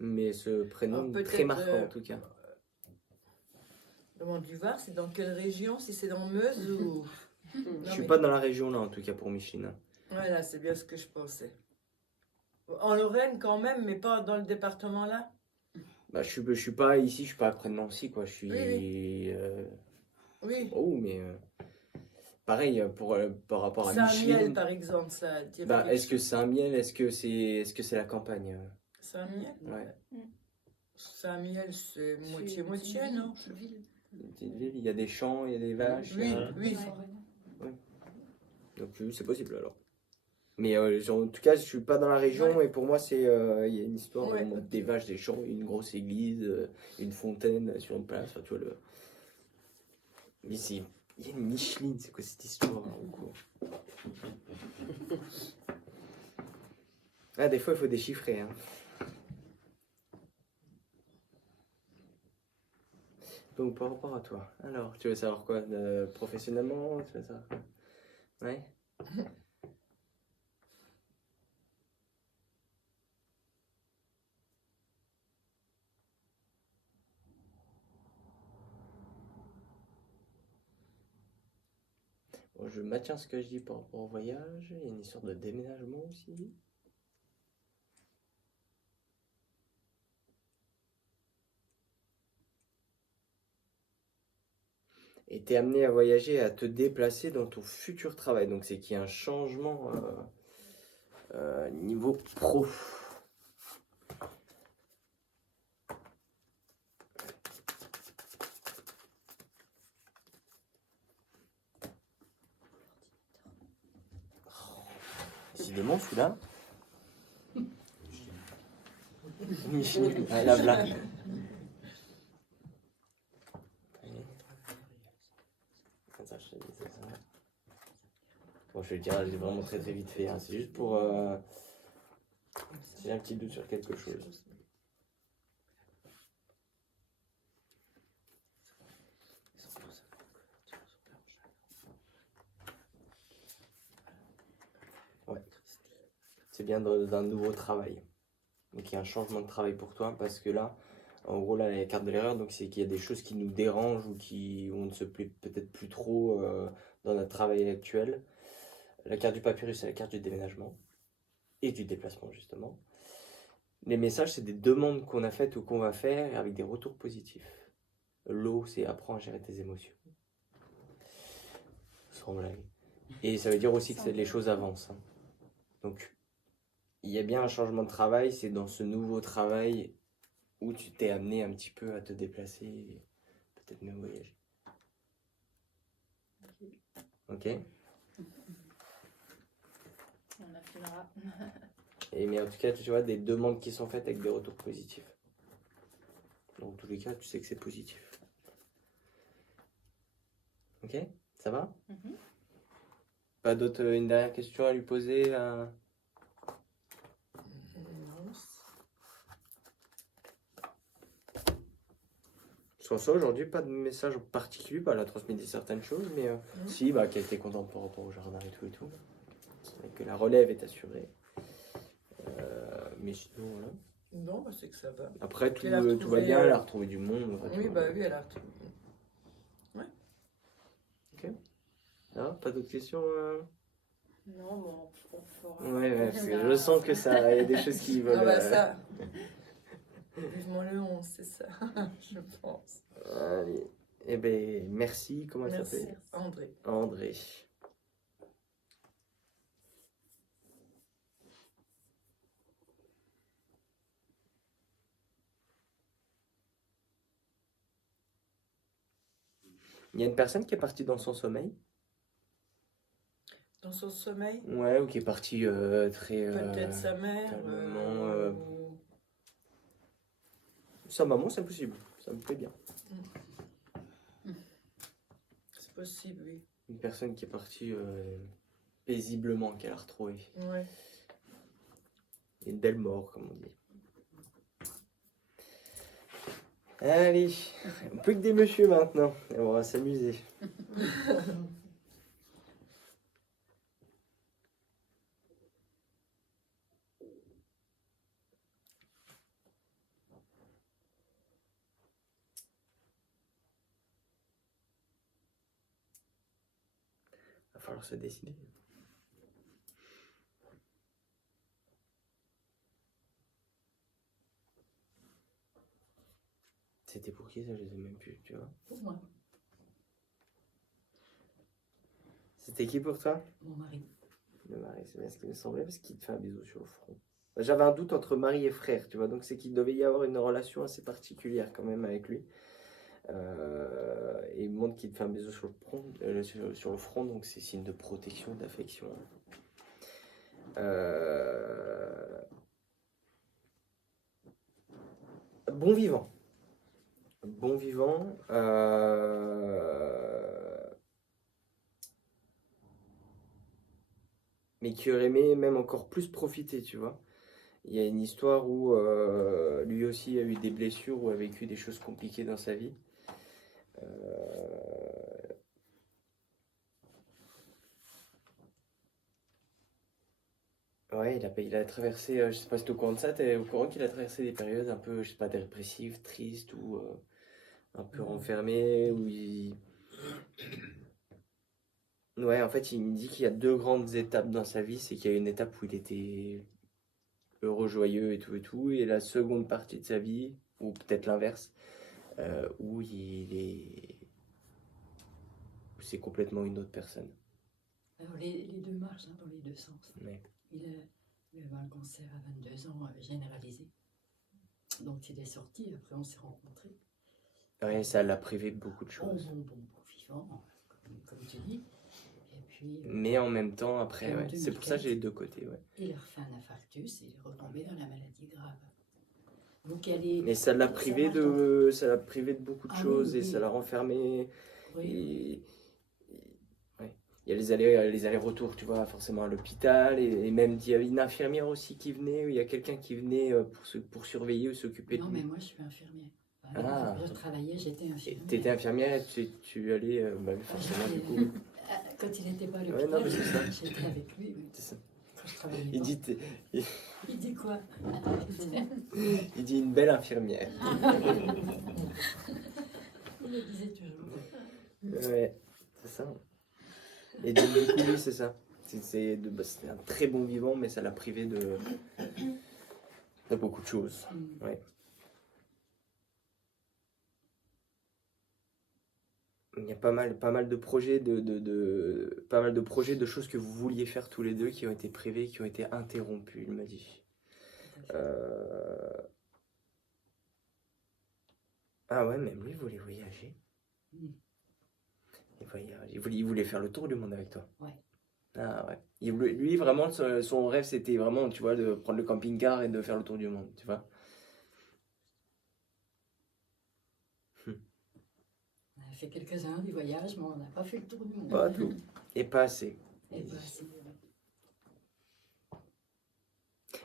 mais ce prénom Alors, est très peut-être, marquant en tout cas. Le Mont du Var, c'est dans quelle région? Si c'est dans Meuse ou. Je suis pas dans la région là en tout cas pour Micheline. Voilà, c'est bien ce que je pensais. En Lorraine quand même, mais pas dans le département là. Bah, je suis pas ici, je suis pas près de Nancy quoi. Je suis. Oui, Oui. Oh, mais pareil par rapport à Saint-Miel, Micheline. par exemple, ça dirait Bah, quelque est-ce que c'est un miel? Est-ce que c'est la campagne? Saint-Miel? Ouais. Saint-Miel, c'est c'est moitié-moitié, une non? petite ville. Une petite ville, il y a des champs, il y a des vaches. Oui, il y a- oui. Donc c'est possible alors. Mais en tout cas, je suis pas dans la région Ouais. et pour moi, il y a une histoire Ouais, vraiment ok. des vaches, des champs, une grosse église, une fontaine sur une place. Enfin, tu vois, Mais il y a une Micheline, c'est quoi cette histoire hein, ou quoi? Ah, des fois, il faut déchiffrer. Hein. Donc, par rapport à toi, alors, tu veux savoir quoi professionnellement? Tu veux savoir quoi? Ouais. Bon, je maintiens ce que je dis par rapport au voyage. Il y a une histoire de déménagement aussi. Et t'es amené à voyager, à te déplacer dans ton futur travail. Donc c'est qu'il y a un changement niveau pro. bon celui-là. Micheline, ah, la blague. Attends, je te dis ça. Bon, je vais le dire, je l'ai vraiment très très vite fait. Hein. C'est juste pour. Si j'ai un petit doute sur quelque chose. Ouais. C'est bien d'un nouveau travail. Donc il y a un changement de travail pour toi parce que là, en gros, là, la carte de l'erreur, donc c'est qu'il y a des choses qui nous dérangent ou où on ne se plaît peut-être plus trop dans notre travail actuel. La carte du papyrus, c'est la carte du déménagement et du déplacement, justement. Les messages, c'est des demandes qu'on a faites ou qu'on va faire avec des retours positifs. L'eau, c'est apprends à gérer tes émotions. Sans blague. Et ça veut dire aussi que les choses avancent. Hein. Donc, il y a bien un changement de travail, c'est dans ce nouveau travail où tu t'es amené un petit peu à te déplacer et peut-être même voyager. Ok? On affinera. Mais en tout cas, tu vois, des demandes qui sont faites avec des retours positifs. Dans tous les cas, tu sais que c'est positif. Ok? Ça va? Pas d'autre, une dernière question à lui poser Non. Sur ça, aujourd'hui, pas de message en particulier. Bah, elle a transmis certaines choses, mais si, bah, qu'elle était contente par rapport au jardin et tout et tout. Et que la relève est assurée. Mais sinon, voilà. Non, bah, c'est que ça va. Après, tout, Elle a tout va retrouvé, bien, elle a retrouvé du monde. Enfin, Oui, tout bah va oui, bien. elle a retrouvé. Ah, pas d'autres questions Non, bon, on fera. Ouais, parce que je sens que ça, il y a des choses qui veulent. Ah bah ça. Vivement le 11, c'est ça, je pense. Allez. Eh ben, merci. Comment elle Merci, s'appelle? André. André. Il y a une personne qui est partie dans son sommeil? Dans son sommeil, Ouais, ou qui est partie très. peut-être sa mère. calmement, Ou- Sa maman, c'est possible. Ça me plaît bien. C'est possible, oui. Une personne qui est partie paisiblement, qu'elle a retrouvée. Ouais. Une belle mort, comme on dit. Allez, plus que des messieurs maintenant. Et on va s'amuser. Va falloir se décider. C'était pour qui ça? Je les ai même plus, tu vois. Pour moi, C'était qui pour toi? mon mari. Le mari, c'est bien ce qui me semblait parce qu'il te fait un bisou sur le front. J'avais un doute entre mari et frère, tu vois, donc c'est qu'il devait y avoir une relation assez particulière quand même avec lui. Et il montre qu'il te fait un bisou sur le front, sur le front, donc c'est signe de protection, d'affection. Bon vivant. Bon vivant. Mais qui aurait aimé même encore plus profiter, tu vois. Il y a une histoire où lui aussi a eu des blessures ou a vécu des choses compliquées dans sa vie. Ouais, il a traversé, je sais pas si tu es au courant de ça, tu es au courant qu'il a traversé des périodes un peu, je sais pas, dépressives, tristes ou un peu renfermées, où il... Ouais, en fait, il me dit qu'il y a deux grandes étapes dans sa vie. C'est qu'il y a une étape où il était heureux, joyeux et tout, et la seconde partie de sa vie, ou peut-être l'inverse, où où c'est complètement une autre personne. Alors les deux marchent hein, dans les deux sens. Ouais. Il avait un cancer à 22 ans généralisé. Donc il est sorti, après on s'est rencontrés. Ouais, ça l'a privé de beaucoup de Bon choses. vivant, comme tu dis. Et puis, Mais en même temps, après, Et en ouais. C'est pour ça que 2004. j'ai les deux côtés, ouais. il a refait un infarctus et il est retombé dans la maladie grave. Donc il y a des... Mais ça l'a ça privé marche dans- de, ça l'a privé de beaucoup de Ah oui, choses et oui. ça l'a renfermé. Oui. Ouais. Il y a les allers-retours, tu vois, forcément à l'hôpital. Et même, il y avait une infirmière aussi qui venait, ou il y a quelqu'un qui venait pour surveiller ou s'occuper de Non, lui. mais moi je suis infirmière. Ah. Je travaillais, j'étais Et infirmière. t'étais infirmière, tu allais, bah, forcément, du coup. J'étais- Quand il n'était pas à Ouais, l'hôpital, non, mais c'est ça. j'étais avec lui. Oui. C'est ça. Quand je travaillais Il pas. dit, Il dit quoi? il dit une belle infirmière. Il le disait toujours. Ouais, c'est ça. Et donc, du coup, lui, c'est ça. C'était un très bon vivant, mais ça l'a privé de beaucoup de choses. Mm. Ouais. Il y a pas mal de projets, pas mal de projets, de choses que vous vouliez faire tous les deux qui ont été privés, qui ont été interrompus, il m'a dit. Ah ouais, même lui, il voulait voyager. Mm. Il voulait faire le tour du monde avec toi. Ouais. Ah ouais. Lui, vraiment, son rêve, c'était vraiment, tu vois, de prendre le camping-car et de faire le tour du monde, tu vois. On a fait quelques-uns des voyages, mais on n'a pas fait le tour du monde. Pas tout. Et pas assez. Et pas assez.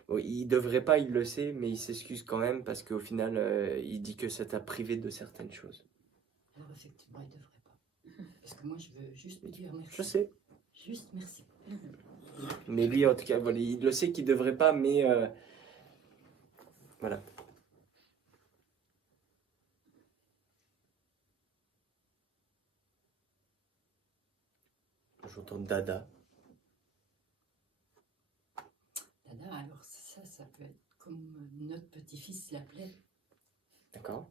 Bon, il devrait pas, il le sait, mais il s'excuse quand même parce qu'au final, il dit que ça t'a privé de certaines choses. Alors effectivement, il ne devrait pas. Parce que moi, je veux juste lui dire merci. Je sais. Juste merci. Mais lui, en tout cas, voilà, il le sait qu'il devrait pas, mais voilà. J'entends Dada. Dada, alors ça peut être comme notre petit-fils l'appelait. D'accord?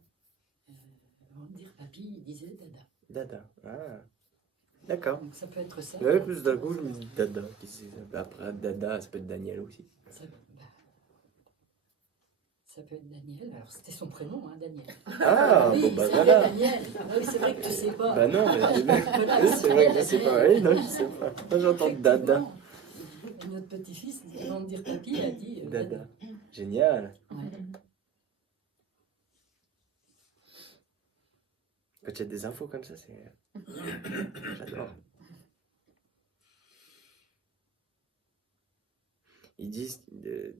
Avant de dire papy, il disait Dada. Dada. Ah. D'accord. Donc ça peut être ça. Ouais, plus d'un coup, je me dis Dada. Après, Dada, ça peut être Daniel aussi. Ça peut être Daniel. Alors c'était son prénom, hein, Daniel. Ah, oui, bon, bah c'est voilà. Daniel. Ah oui, c'est vrai que tu sais pas. Bah non, mais Voilà, c'est vrai que je sais pas. Oui, non, je sais pas. Moi, j'entends Dada. Effectivement, notre petit-fils, avant de dire papy, a dit Dada. Génial. Ouais. Quand il y a des infos comme ça, c'est. J'adore. Ils disent de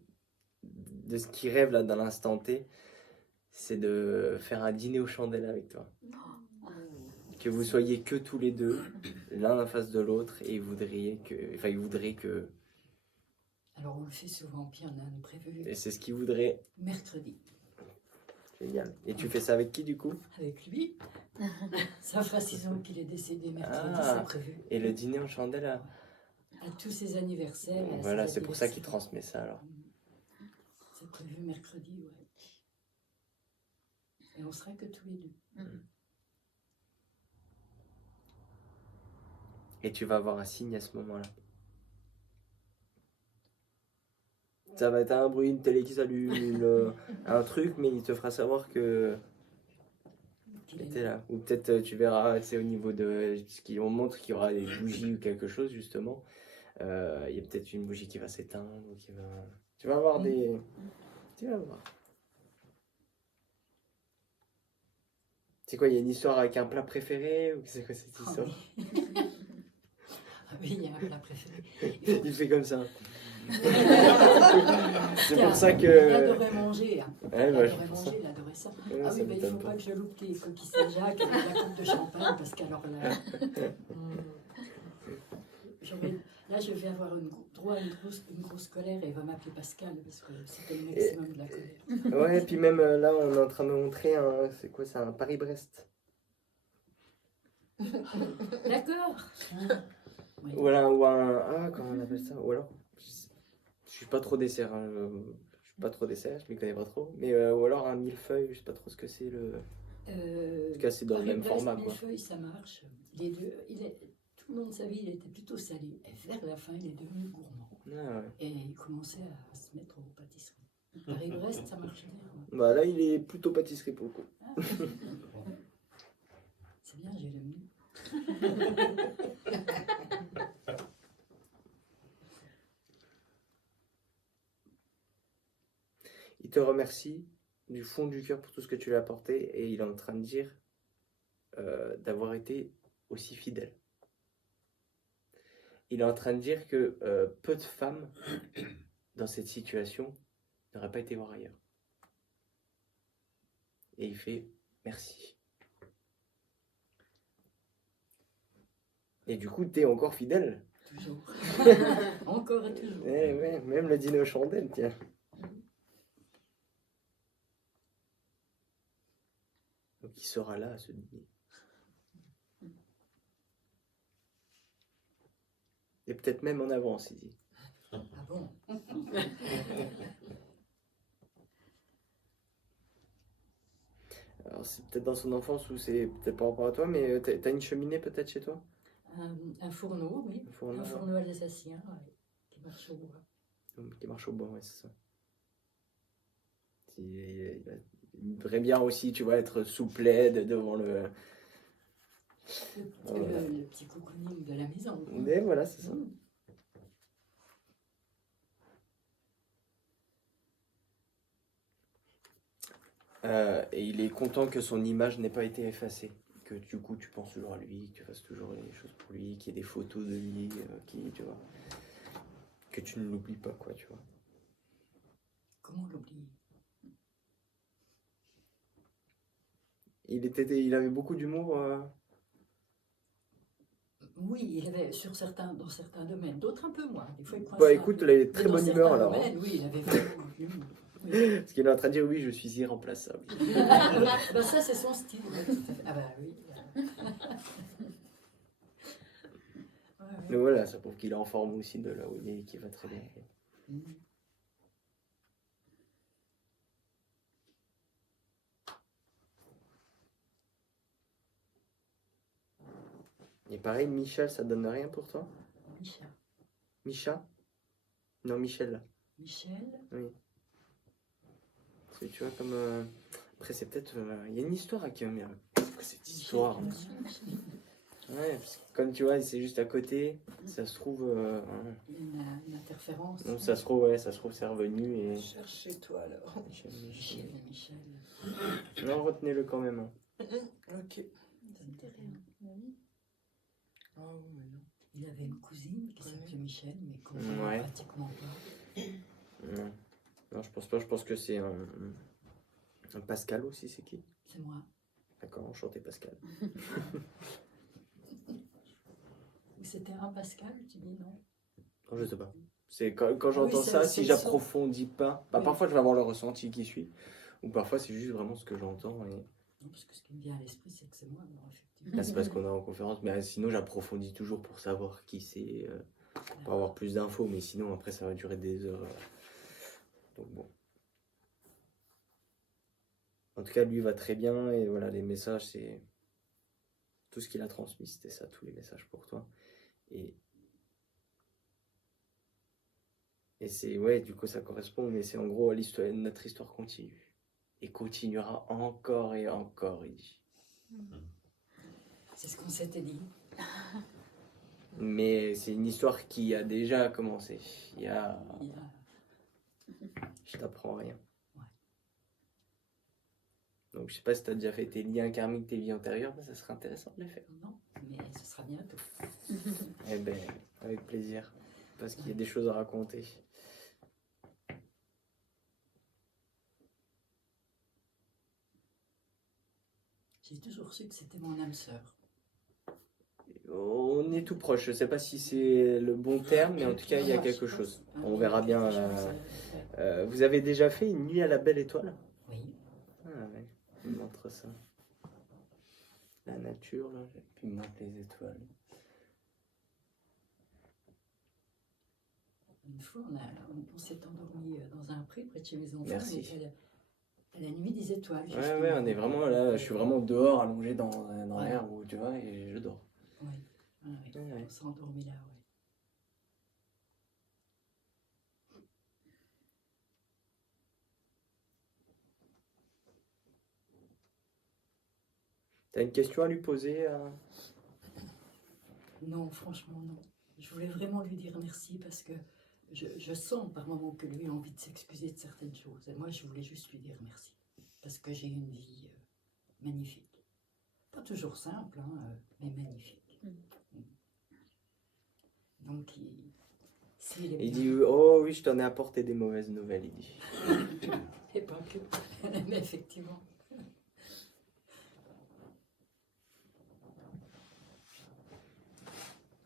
ce qu'ils rêvent là dans l'instant T, c'est de faire un dîner aux chandelles avec toi. Que vous soyez que tous les deux, l'un en face de l'autre, et ils voudraient que. Alors on le fait souvent, puis on a un prévu Et c'est ce qu'ils voudraient. mercredi. Génial. Et tu fais ça avec qui du coup? Avec lui. Ça fera 6 ans qu'il est décédé mercredi, Ah. c'est prévu. Et le dîner aux chandelles là? À tous ses anniversaires. à Voilà, ses c'est pour ça qu'il anniversaires. transmet ça alors. C'est prévu mercredi, ouais. Et on sera que tous les deux. Et tu vas avoir un signe à ce moment-là. Ça va être un bruit, une télé qui s'allume, un truc, mais il te fera savoir que Qu'il est t'es là. Ou peut-être tu verras, tu sais, au niveau de ce qu'on montre qu'il y aura des bougies ou quelque chose, justement. Il y a peut-être une bougie qui va s'éteindre, ou qui va... Tu vas avoir des... Tu vas voir. C'est quoi, il y a une histoire avec un plat préféré, ou c'est quoi cette Ah histoire? oui. Ah oui, il y a un plat préféré. Il fait comme ça. C'est Tiens, pour ça que... Il adorait manger. Hein. Ouais, Il bah, je adorait pense manger, il adorait ça. Ouais, Ah ça oui, mais il ne m'étonne faut pas. pas que je loupe les coquilles Saint-Jacques avec la coupe de champagne, parce qu'alors là, là, je vais avoir droit à une grosse colère et il va m'appeler Pascal, parce que c'était le maximum de la colère. Ouais, puis même là, on est en train de montrer un... C'est quoi, c'est un Paris-Brest. D'accord. Oui. Ou un... Ah, comment on appelle ça? Ou alors... Je suis pas trop dessert, hein. Je suis pas trop dessert, je m'y connais pas trop. Mais ou alors un millefeuille, je sais pas trop ce que c'est le... En tout cas, c'est dans le même Paris-Brest, format, quoi. millefeuille, ça marche. Les deux, tout le long de sa vie, il était plutôt salé. Et vers la fin, il est devenu gourmand. Ah, ouais. Et il commençait à se mettre aux pâtisseries. Paris-Brest, ça marche bien. Ouais. Bah là, il est plutôt pâtisserie pour le coup. Ah, bon. C'est bien, j'ai le menu. Il te remercie du fond du cœur pour tout ce que tu lui as apporté et il est en train de dire d'avoir été aussi fidèle. Il est en train de dire que peu de femmes dans cette situation n'auraient pas été voir ailleurs. Et il fait merci. Et du coup, t'es encore fidèle. Toujours. Encore et toujours. Eh ouais, même le dîner aux chandelles, tiens. Donc il sera là à ce dîner. Et peut-être même en avance, il dit. Ah bon? Alors c'est peut-être dans son enfance ou c'est peut-être par rapport à toi, mais t'as une cheminée peut-être chez toi? Un fourneau, oui. Un fourneau, Un fourneau alsacien, ouais, qui marche au bois. qui marche au bois, ouais, c'est ça. Il devrait bien aussi, tu vois, être sous plaid devant le... Voilà. Le petit cocooning de la maison. quoi. Mais voilà, c'est ça. Mm. Et il est content que son image n'ait pas été effacée. Que du coup, tu penses toujours à lui, que tu fasses toujours les choses pour lui, qu'il y ait des photos de lui, tu vois, que tu ne l'oublies pas, quoi, tu vois. Comment l'oublier? Il avait beaucoup d'humour. Oui, il avait dans certains domaines, d'autres un peu moins. Des fois, il coinçait Bah un écoute, peu. il avait Mais très dans bonne certains humeur alors. domaines, oui, il avait vraiment d'humour. Oui. Parce qu'il est en train de dire oui, je suis irremplaçable. Bah, ça, c'est son style. Ouais, tout à fait. Ah bah oui. Ouais, ouais. Mais voilà, ça prouve qu'il est en forme aussi de là où il est et qu'il va très bien. Mm. Et pareil, Michel, ça donne rien pour toi? Micha. Micha? Non, Michel. Michel. Oui. Parce que tu vois, comme. Après, c'est peut-être. Il y a une histoire à qui mais c'est quoi cette histoire? Michel. Ouais, parce que comme tu vois, c'est juste à côté, ça se trouve. Hein. Il y a une interférence. Donc ça se trouve, ouais, ça se trouve, c'est revenu et. Cherche chez toi alors. Michel. Michel. Non, retenez-le quand même. Hein. Ok. Ça me dit rien. Ah oui, mais non. Il avait une cousine qui s'appelait Michel, mais qu'on ne Ouais. pratiquement pas. Non. Non, je pense pas, je pense que c'est un Pascal aussi, c'est qui? C'est moi. D'accord, enchanté Pascal. Ou c'était un Pascal, tu dis non? Non, je sais pas. C'est quand Ah oui, j'entends c'est- ça, c'est si le son. j'approfondis pas, bah, Oui. parfois je vais avoir le ressenti qui suit, ou parfois c'est juste vraiment ce que j'entends. Et... Non, parce que ce qui me vient à l'esprit, c'est que c'est moi, alors effectivement. Là, c'est parce qu'on est en conférence, mais sinon j'approfondis toujours pour savoir qui c'est, pour avoir plus d'infos, mais sinon après ça va durer des heures. Donc bon. En tout cas, lui va très bien, et voilà, les messages, c'est tout ce qu'il a transmis, c'était ça, tous les messages pour toi. Et c'est, ouais, du coup ça correspond, mais c'est en gros à l'histoire, notre histoire continue. Et continuera encore et encore, il dit. C'est ce qu'on s'était dit. Mais c'est une histoire qui a déjà commencé. Il y a- Je t'apprends rien. Ouais. Donc je sais pas si tu as déjà fait tes liens karmiques, tes vies antérieures, mais ça serait intéressant de les faire. Non, mais ce sera bientôt. Eh ben, avec plaisir. Parce qu'il y a des choses à raconter. J'ai toujours su que c'était mon âme sœur. On est tout proche. Je sais pas si c'est le bon terme, mais en tout cas, il y a quelque chose. On verra bien. Vous avez déjà fait une nuit à la belle étoile? Oui. Ah ouais, il me montre ça. La nature, là, et puis il me montre les étoiles. Une fois, on s'est endormi dans un pré près de chez mes enfants. Merci. On était à la nuit des étoiles. Ouais, justement. ouais, on est vraiment là. Je suis vraiment dehors, allongé dans Ouais. l'herbe, où tu vois, et je dors. Oui, ouais, Ouais. on s'est endormi là, oui. T'as une question à lui poser Non, franchement, non. Je voulais vraiment lui dire merci parce que je sens par moments que lui a envie de s'excuser de certaines choses. Et moi, je voulais juste lui dire merci. Parce que j'ai une vie magnifique. Pas toujours simple, hein, mais magnifique. Donc, s'il est Il bien, dit oh oui, je t'en ai apporté des mauvaises nouvelles, il dit. et pas que. Mais effectivement.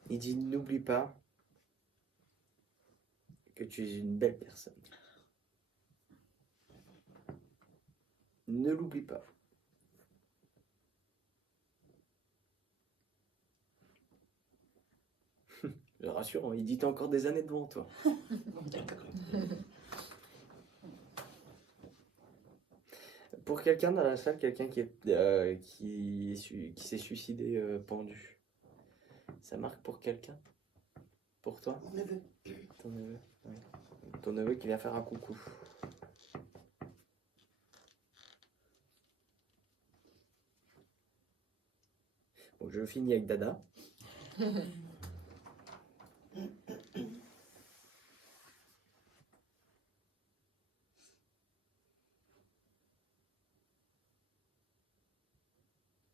Il dit n'oublie pas que tu es une belle personne. Ne l'oublie pas. Rassurant, il dit t'as encore des années devant toi. Bon, d'accord. Pour quelqu'un dans la salle, quelqu'un qui s'est suicidé pendu, ça marque pour quelqu'un? Pour toi? Mon neveu. Ton neveu, ouais. Ton neveu qui vient faire un coucou. Bon, je finis avec Dada.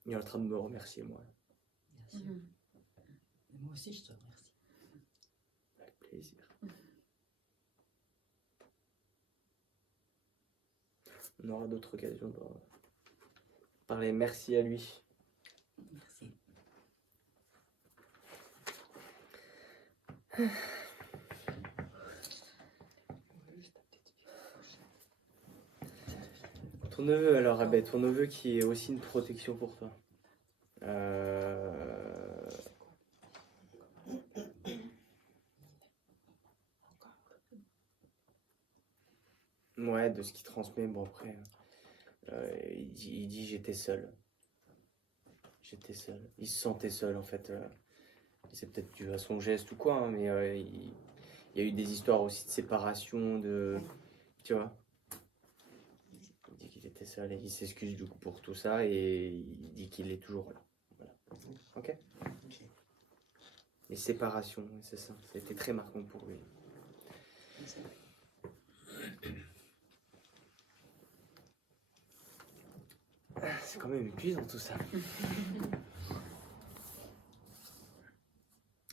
Il est en train de me remercier, moi. Bien sûr. Et moi aussi, je te remercie. Avec plaisir. On aura d'autres occasions de parler. Merci à lui. Merci. Ton neveu, alors, ah ben, ton neveu qui est aussi une protection pour toi. Ouais, de ce qu'il transmet, bon après, il dit j'étais seul. J'étais seul. Il se sentait seul en fait. C'est peut-être dû à son geste ou quoi, hein, mais il y a eu des histoires aussi de séparation, tu vois. Il dit qu'il était seul et il s'excuse du coup pour tout ça et il dit qu'il est toujours là. Voilà. Ok. Les séparations, c'est ça. Ça a été très marquant pour lui. C'est quand même épuisant tout ça.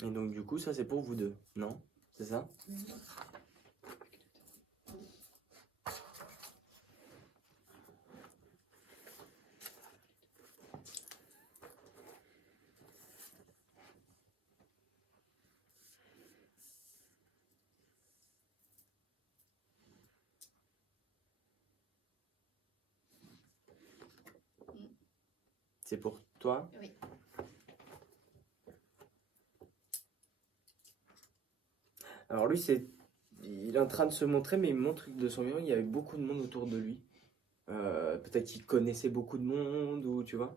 Et donc du coup, ça c'est pour vous deux, non? C'est ça? C'est pour toi? Oui. Alors lui, il est en train de se montrer, mais il montre que de son vivant, il y avait beaucoup de monde autour de lui. Peut-être qu'il connaissait beaucoup de monde, ou tu vois.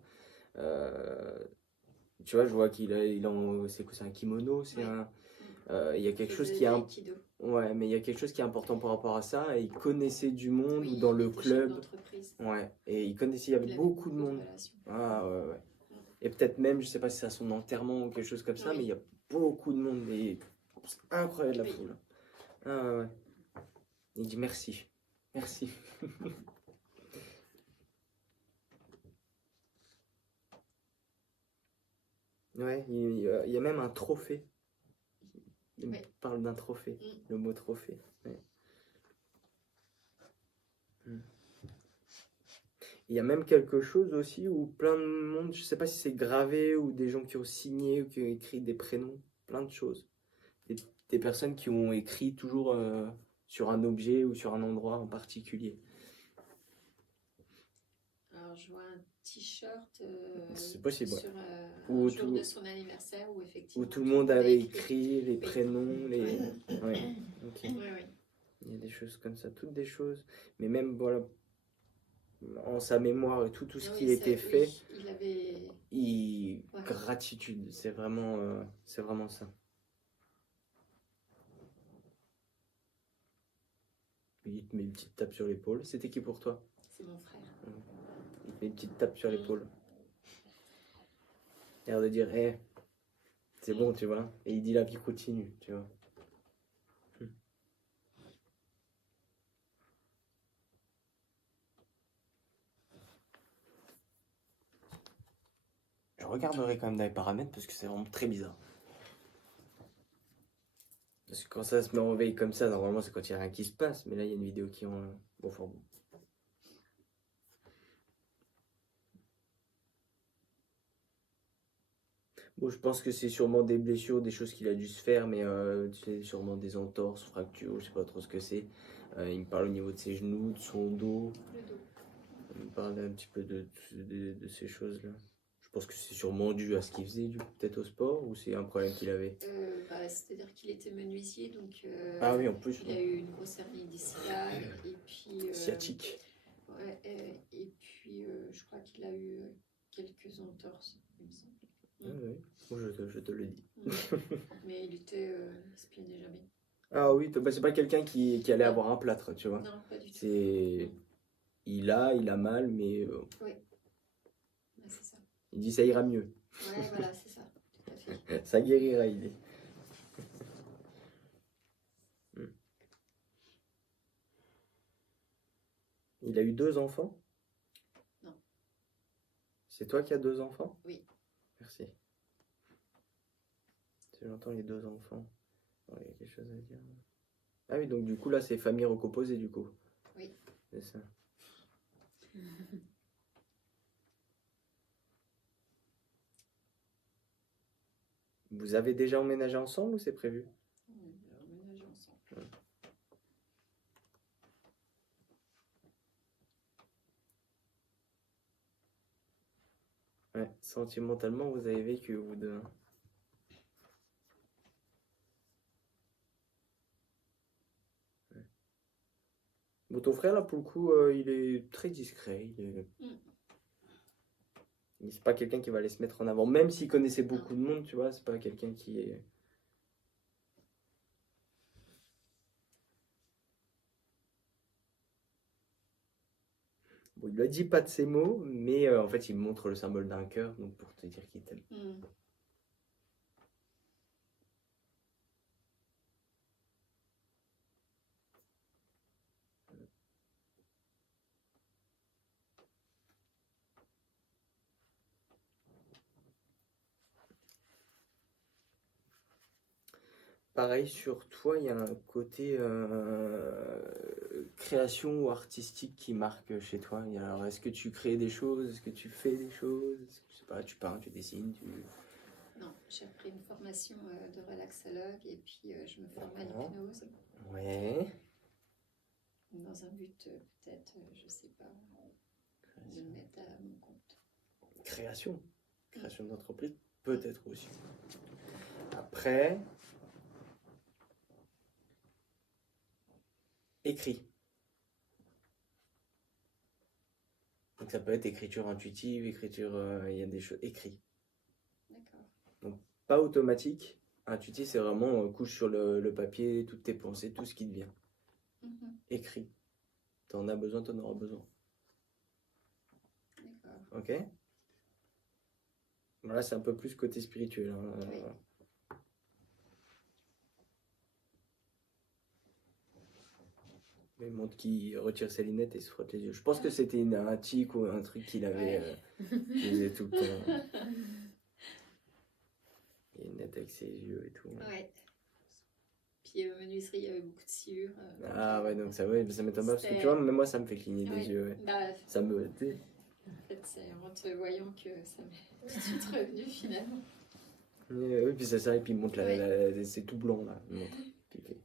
Tu vois, je vois c'est quoi, c'est un kimono, c'est Ouais. il y a quelque chose qui est ouais, mais il y a quelque chose qui est important par rapport à ça. Et il connaissait du monde Oui, ou dans il le était chef club. d'entreprise. Ouais, et il connaissait, il y avait Il avait beaucoup de monde. relations. Ah ouais, ouais. Et peut-être même, je sais pas si c'est à son enterrement ou quelque chose comme ça, Oui. mais il y a beaucoup de monde et c'est incroyable la Oui. foule. Ah ouais, ouais. Il dit merci. Merci. Ouais, il y a même un trophée. Il me Ouais. parle d'un trophée, le mot trophée. Ouais. Il y a même quelque chose aussi où plein de monde, je sais pas si c'est gravé ou des gens qui ont signé ou qui ont écrit des prénoms, plein de choses. Des personnes qui ont écrit toujours sur un objet ou sur un endroit en particulier. Alors, je vois un t-shirt C'est possible, ouais. sur Ou un jour tout- de son anniversaire où effectivement Où tout le monde a avait écrit les prénoms, les... Ouais. Ouais, ok. Oui, oui. Il y a des choses comme ça, toutes des choses. Mais même, voilà, en sa mémoire et tout ce Ah qui oui, était fait, oui, il avait. Ouais. gratitude, c'est vraiment ça. Il te met une petite tape sur l'épaule. C'était qui pour toi? C'est mon frère. Il te met une petite tape sur l'épaule. L'air de dire, hé, C'est bon, tu vois. Et il dit la vie continue, tu vois. Je regarderai quand même dans les paramètres parce que c'est vraiment très bizarre. Parce que quand ça se met en veille comme ça, normalement c'est quand il n'y a rien qui se passe. Mais là, il y a une vidéo qui en. Bon, enfin bon. Bon, je pense que c'est sûrement des blessures, des choses qu'il a dû se faire, mais c'est sûrement des entorses, fractures, je sais pas trop ce que c'est. Il me parle au niveau de ses genoux, de son dos. Le dos. Il me parle un petit peu de ces choses-là. Je pense que c'est sûrement dû à ce qu'il faisait, du coup, peut-être au sport, ou c'est un problème qu'il avait. C'est-à-dire qu'il était menuisier, donc Ah oui, en plus, il a eu une grosse hernie discale, et puis... sciatique. Ouais, et puis je crois qu'il a eu quelques entorses, il me semble. Ah oui, moi, je te le dis. Mais il espionnait jamais. Ah oui, bah, c'est pas quelqu'un qui allait avoir un plâtre, tu vois. Non, pas du tout. C'est... Il a mal, mais Oui, c'est ça. il dit ça ira mieux. Ouais, voilà, c'est ça, tout à fait. Ça guérira, il dit. Il a eu 2 enfants? Non. C'est toi qui as 2 enfants? Oui. Merci. Si j'entends les 2 enfants, il y a quelque chose à dire. Ah oui, donc du coup là c'est famille recomposée du coup. Oui. C'est ça. Vous avez déjà emménagé ensemble ou c'est prévu? On a emménagé ensemble. Ouais, sentimentalement vous avez vécu vous deux. Ouais. Bon, ton frère là pour le coup il est très discret. C'est pas quelqu'un qui va aller se mettre en avant, même s'il connaissait beaucoup de monde, tu vois, c'est pas quelqu'un qui est. Bon, il lui a dit pas de ces mots, mais en fait il montre le symbole d'un cœur, donc pour te dire qu'il t'aime. Pareil sur toi, il y a un côté création ou artistique qui marque chez toi. Alors, est-ce que tu crées des choses? Est-ce que tu fais des choses? Je sais pas, tu peins, tu dessines, tu... Non, j'ai appris une formation de relaxologue et puis je me forme à D'accord. l'hypnose. Ouais. Dans un but peut-être, je sais pas, de me mettre à mon compte. Création. Création d'entreprise, peut-être aussi. Après, écrit. Donc ça peut être écriture intuitive, écriture, il y a des choses, écrit. D'accord. Donc pas automatique. Intuitif, c'est vraiment couche sur le papier toutes tes pensées, tout ce qui te vient. Écrit. T'en as besoin, t'en auras besoin. D'accord. Ok? Voilà, c'est un peu plus côté spirituel. Hein. Oui. Il montre qu'il retire ses lunettes et se frotte les yeux. Je pense que c'était un tic ou un truc qu'il avait, qu'il faisait tout le temps. Les lunettes avec ses yeux et tout. Ouais. Puis menuiserie, il y avait beaucoup de sciure. Ah ouais, donc ça, ouais, ça m'étonne pas parce que tu vois, même moi ça me fait cligner des yeux. Ouais. Bah, Ça me. en fait, c'est en te voyant que ça m'est tout de suite revenu finalement. Oui, puis c'est ça, et puis il montre c'est tout blanc là. Il montre. Puis il fait.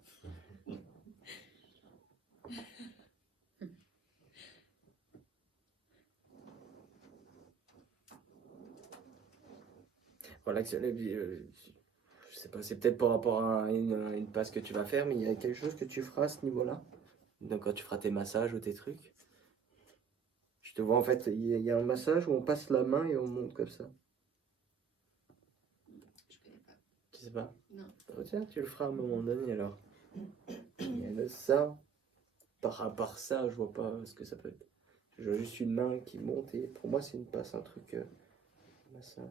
Voilà, je sais pas, c'est peut-être par rapport à une passe que tu vas faire, mais il y a quelque chose que tu feras à ce niveau-là. Donc quand tu feras tes massages ou tes trucs. Je te vois en fait, il y a un massage où on passe la main et on monte comme ça. Je connais pas. Tu sais pas? Non. Oh, tiens, tu le feras à un moment donné alors. Il y a ça. Par part ça, je vois pas ce que ça peut être. Je vois juste une main qui monte et pour moi c'est une passe, un truc massage.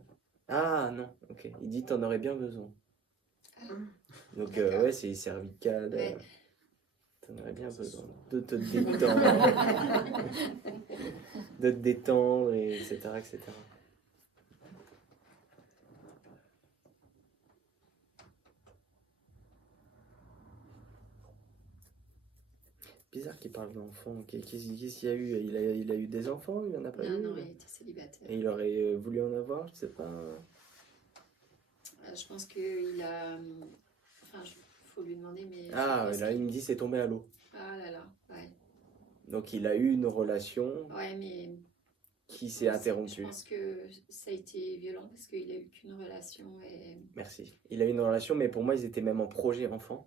Ah non, ok. Il dit t'en aurais bien besoin. Ah, Donc D'accord. ouais, c'est cervical. ouais. T'en aurais bien besoin de te détendre, de te détendre, et etc., etc. Bizarre qu'il parle d'enfants. Qu'est-ce qu'il y a eu? Il a eu des enfants? Il en a pas Non, eu? non, il était célibataire. Et il aurait voulu en avoir, je sais pas. Je pense qu'il a. Enfin, il faut lui demander, mais. Ah, je pense là, il me dit c'est tombé à l'eau. Ah là là, ouais. Donc il a eu une relation Ouais, mais. qui s'est Je interrompue. pense que ça a été violent parce qu'il a eu qu'une relation et. Merci. Il a eu une relation, mais pour moi, ils étaient même en projet enfant.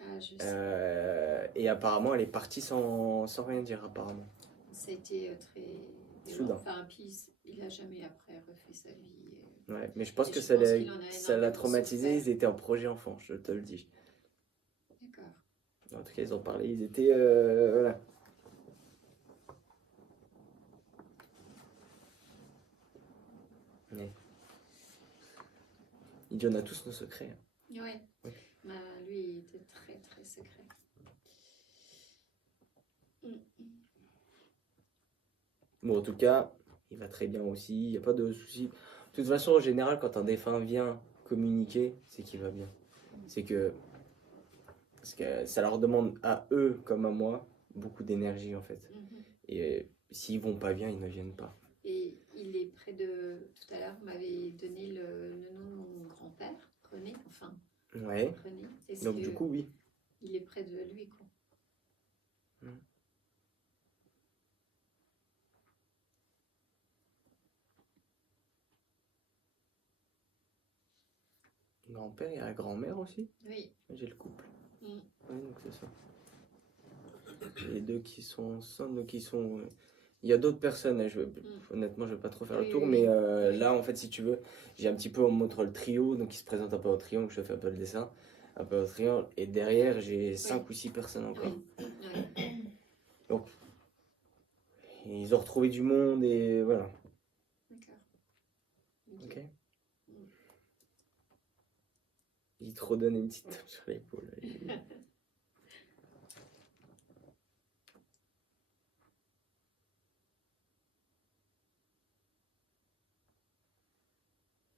Ah, je sais. Et apparemment, elle est partie sans rien dire, apparemment. Ça a été très. violent. Soudain. Enfin, puis il a jamais après refait sa vie. Ouais, mais je pense Et que je ça pense l'a qu'il en a ça l'a énormément traumatisé. souffert. Ils étaient en projet enfant, je te le dis. D'accord. En tout cas, ils ont parlé. Ils étaient. Voilà. Ouais. Il dit on a tous nos secrets. Ouais. Oui. Bah, lui, il était très très secret. Bon, en tout cas, il va très bien aussi. Il n'y a pas de souci. De toute façon, en général, quand un défunt vient communiquer, c'est qu'il va bien. C'est que. Parce que ça leur demande à eux, comme à moi, beaucoup d'énergie en fait. Mhm. Et s'ils vont pas bien, ils ne viennent pas. Et il est près de. Tout à l'heure, vous m'avez donné le nom de mon grand-père, René. Enfin, Ouais. René. Est-ce Donc que du coup, oui. il est près de lui, quoi. Grand-père et la grand-mère aussi. Oui. J'ai le couple. Mm. Oui, donc c'est ça. Les deux qui sont ensemble, qui sont. Il y a d'autres personnes, hein, honnêtement, je vais pas trop faire le Oui, tour, oui, mais oui. là, en fait, si tu veux, j'ai un petit peu, on me montre le trio, donc il se présente un peu au triangle, je fais un peu le dessin, un peu au triangle, et derrière, j'ai 5 ou 6 personnes encore. Oui. Oui. Donc, ils ont retrouvé du monde, et voilà. D'accord. Ok. Il te redonne une petite tape sur l'épaule.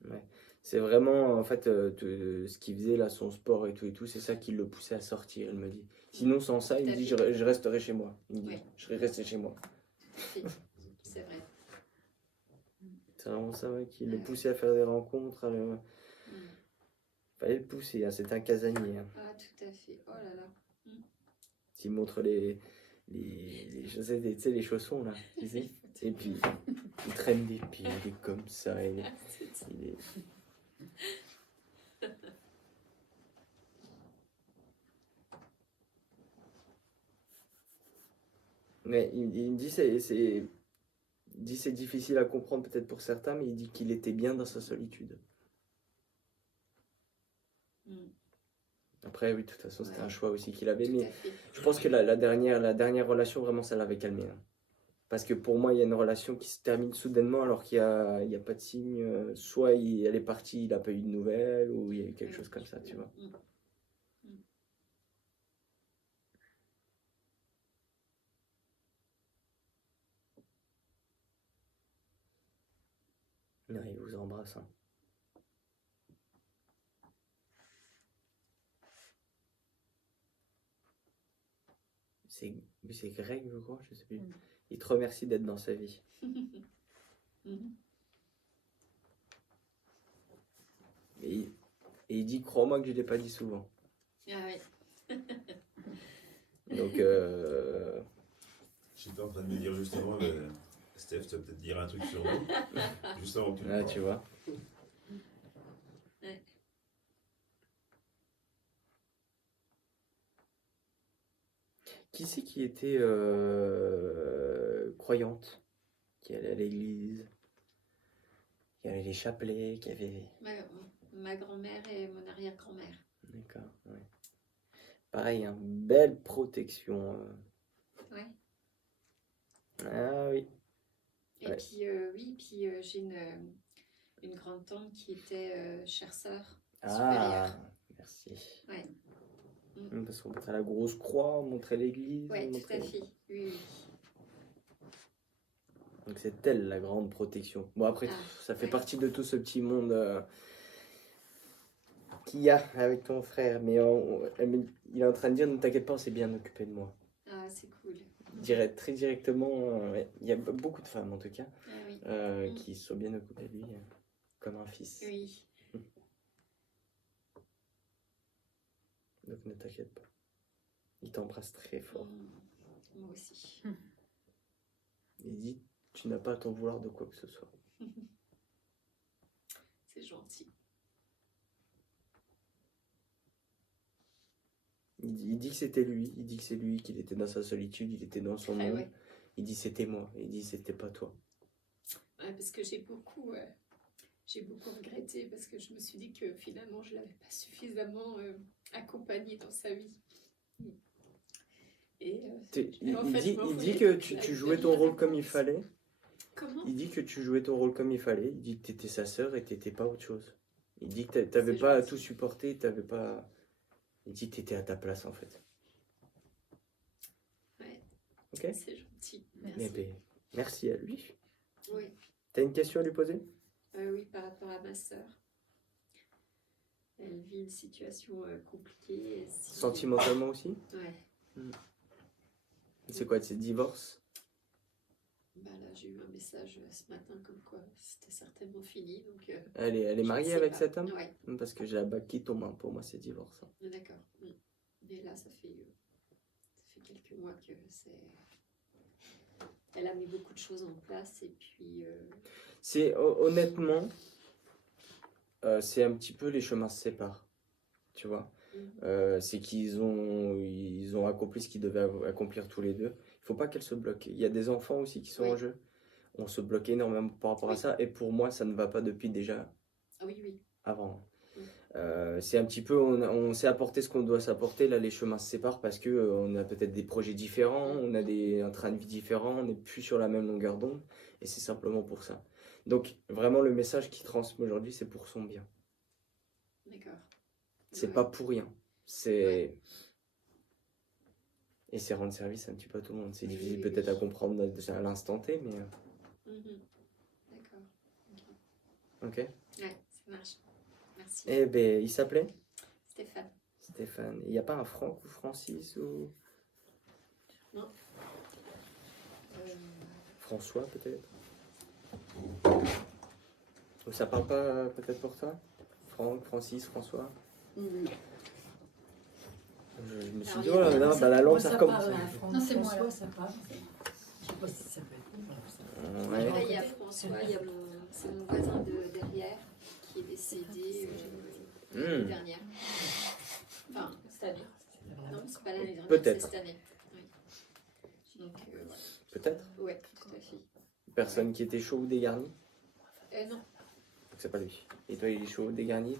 Ouais. C'est vraiment, en fait, ce qu'il faisait là, son sport et tout, c'est ça qui le poussait à sortir, il me dit. Sinon, sans ça, il me dit, je resterai chez moi. Il me dit, Oui. je serais resté chez moi. Oui. C'est vrai. C'est vraiment ça, ouais, qui le poussait à faire des rencontres. Fallait le pousser, hein, c'est un casanier. Hein. Ah, tout à fait. Oh là là. Il montre les chaussettes, tu sais, les chaussons là, tu sais. Et puis, il traîne des pieds, il est comme ça. Il est... Mais il me dit il dit c'est difficile à comprendre peut-être pour certains, mais il dit qu'il était bien dans sa solitude. Après, oui, de toute façon, c'était un choix aussi qu'il avait. Mais je pense que la dernière relation, vraiment, ça l'avait calmé. Hein. Parce que pour moi, il y a une relation qui se termine soudainement alors qu'il n'y a pas de signe. Soit elle est partie, il n'a pas eu de nouvelles, ou il y a eu quelque chose comme ça, tu vois. Non, il vous embrasse. Hein. C'est Greg, je crois, je sais plus. Il te remercie d'être dans sa vie. Et il dit, crois-moi que je ne l'ai pas dit souvent. Ah oui. Donc, J'étais en train de me dire justement, Steph, tu vas peut-être dire un truc sur nous. Juste avant que tu le là, parles. tu vois. Ouais. Qui c'est qui était croyante, qui allait à l'église, qui avait les chapelets, qui avait... Ma grand-mère et mon arrière-grand-mère. D'accord, ouais. Pareil, hein, belle protection. Ouais. Ah oui. Et Ouais. puis, oui, puis j'ai une grande tante qui était chère sœur Ah, supérieure. merci. Ouais. Parce qu'on montrait la grosse croix, on montrait l'église. Ouais, on tout montrait- à fait. Oui, oui. Donc c'est elle la grande protection. Bon après, Ah, ça fait ouais. partie de tout ce petit monde qu'il y a avec ton frère. Mais il est en train de dire, ne t'inquiète pas, on s'est bien occupé de moi. Ah, c'est cool. Très directement, ouais. Il y a beaucoup de femmes en tout cas Ah oui. qui se sont bien occupées de lui comme un fils. Oui. Donc ne t'inquiète pas. Il t'embrasse très fort. Moi aussi. Il dit, tu n'as pas à t'en vouloir de quoi que ce soit. C'est gentil. Il dit que c'était lui. Il dit que c'est lui, qu'il était dans sa solitude, il était dans son Ah monde. ouais. Il dit c'était moi. Il dit c'était pas toi. Ouais, parce que j'ai beaucoup regretté parce que je me suis dit que finalement je l'avais pas suffisamment accompagné dans sa vie. Et Il, en fait, je m'en il dit voulais que toute la tu vie jouais de ton rôle la comme il réponse. fallait. Comment? Il dit que tu jouais ton rôle comme il fallait. Il dit que t'étais sa sœur et t'étais pas autre chose. Il dit que t'avais C'est pas à gentil. tout supporter, t'avais pas. Il dit que t'étais à ta place en fait. Ouais. Ok. C'est gentil. Eh Merci. ben, merci à lui. Oui. T'as une question à lui poser? Oui, par rapport à ma sœur. Elle vit une situation compliquée. Sentimentalement aussi? Ouais. C'est quoi, c'est divorce? Bah là, j'ai eu un message ce matin comme quoi c'était certainement fini. Donc, Elle est je ne mariée sais avec pas. cet homme? Ouais. Parce que j'ai la bague qui tombe, hein. Pour moi c'est divorce. D'accord. Mais là, ça fait quelques mois que c'est. Elle a mis beaucoup de choses en place et puis. C'est honnêtement, c'est un petit peu les chemins se séparent, tu vois. C'est qu'ils ont accompli ce qu'ils devaient accomplir tous les deux. Il faut pas qu'elle se bloque. Il y a des enfants aussi qui sont Oui. en jeu. On se bloque énormément par rapport à Oui. ça. Et pour moi, ça ne va pas depuis déjà Ah oui, oui. avant. Oui. C'est un petit peu, on s'est apporté ce qu'on doit s'apporter. Là, les chemins se séparent parce que on a peut-être des projets différents, on a un train de vie différent, on n'est plus sur la même longueur d'onde. Et c'est simplement pour ça. Donc, vraiment, le message qu'il transmet aujourd'hui, c'est pour son bien. D'accord. C'est Ouais. pas pour rien. C'est. Et c'est rendre service un petit peu à tout le monde. C'est Oui, difficile oui, peut-être oui. à comprendre à l'instant T, mais. D'accord. Ok. Ouais, ça marche. Merci. Eh ben, il s'appelait Stéphane. Stéphane. Il n'y a pas un Franck ou Francis ou. Non. François peut-être. Donc ça parle pas peut-être pour toi? Franck, Francis, François? Je me suis Alors, dit, il y a oh là des- là, C'est- bah, la moi, langue ça ça parle, recommence. hein, Non, c'est moi, François, là. ça parle. Je sais pas si ça peut être bon, ça. Ouais. Là, il y a François, il y a c'est mon voisin de derrière qui est décédé l'année dernière. Enfin, cette année. Non, c'est pas l'année dernière, Peut-être. c'est cette année. Oui. Donc, voilà. Peut-être. Ouais, tout à fait. Personne qui était chaud ou dégarni? Non. Donc c'est pas lui. Et toi, il est chaud ou dégarni?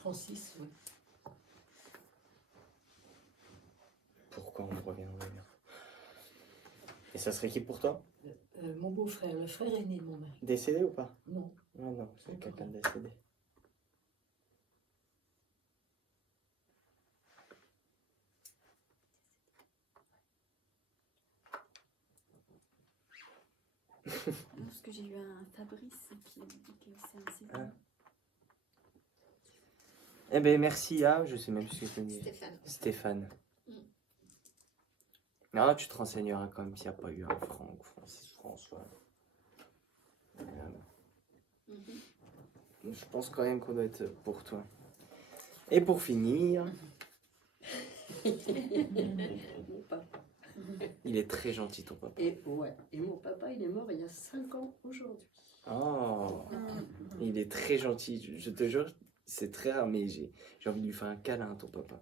Francis, oui. Pourquoi on revient? Et ça serait qui pour toi? Mon beau-frère, le frère aîné de mon mari. Décédé ou pas? Non. Ah non, c'est quelqu'un de décédé. Parce que j'ai eu un Fabrice qui m'a dit que c'est un CD. Ah. Eh ben merci à, je sais même plus ce que je dis. Stéphane. Stéphane. Ah, tu te renseigneras quand même s'il n'y a pas eu un Franck, Francis, François. Je pense quand même qu'on doit être pour toi. Et pour finir, Mon papa. il est très gentil ton papa. Et mon papa, il est mort il y a 5 ans aujourd'hui. Oh, il est très gentil. Je te jure, c'est très rare, mais j'ai envie de lui faire un câlin à ton papa.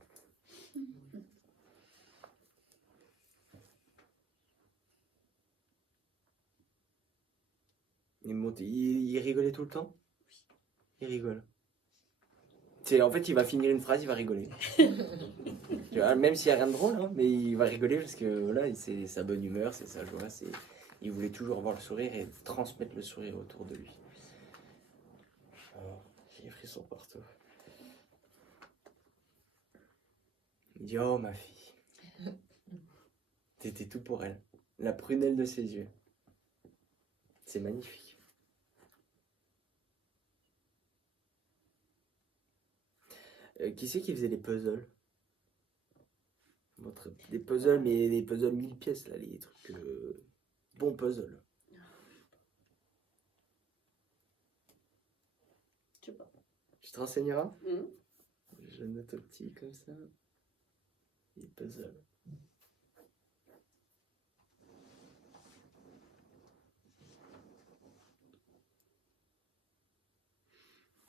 Il rigolait tout le temps? Il rigole. En fait, il va finir une phrase, il va rigoler. Tu vois, même s'il n'y a rien de drôle, hein, mais il va rigoler parce que voilà, c'est sa bonne humeur, c'est sa joie. Il voulait toujours avoir le sourire et transmettre le sourire autour de lui. les frissons partout. Il dit, oh ma fille, t'étais tout pour elle. La prunelle de ses yeux. C'est magnifique. Qui c'est qui faisait les puzzles? Des puzzles, mais des puzzles 1000 pièces, là, les trucs... bons puzzles. Je sais pas. Tu te renseigneras? Mhm. Je note au petit, comme ça. Les puzzles.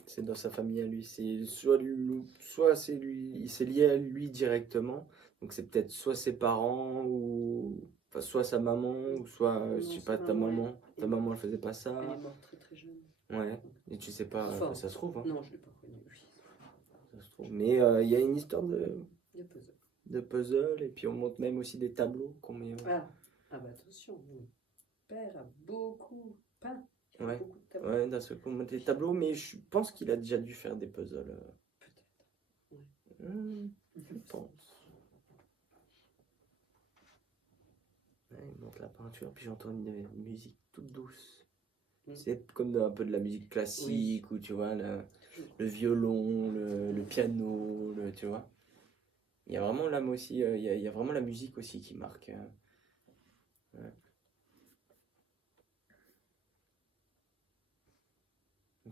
C'est dans sa famille à lui. C'est soit c'est lui, c'est lié à lui directement. Donc c'est peut-être soit ses parents ou enfin, soit sa maman ou soit Non, je sais sa pas ta maman, maman. Ta maman elle faisait pas ça. Elle est morte très très jeune. Ouais. Et tu sais pas Enfin, ça se trouve. Hein. Non, je l'ai pas connue, oui. Ça se trouve. Mais il y a une histoire Des puzzles. de puzzle et puis on montre même aussi des tableaux qu'on met. Ah bah attention, mon père a beaucoup peint. Il a Ouais. beaucoup de tableaux. Ouais, d'un seul coup on monte des tableaux, mais je pense qu'il a déjà dû faire des puzzles. Peut-être. Je pense. Ouais, il monte la peinture, puis j'entends une musique toute douce. Mm. C'est comme un peu de la musique classique, ou tu vois, le violon, le piano, tu vois. Il y a vraiment l'âme aussi, il y a vraiment la musique aussi qui marque. Ouais.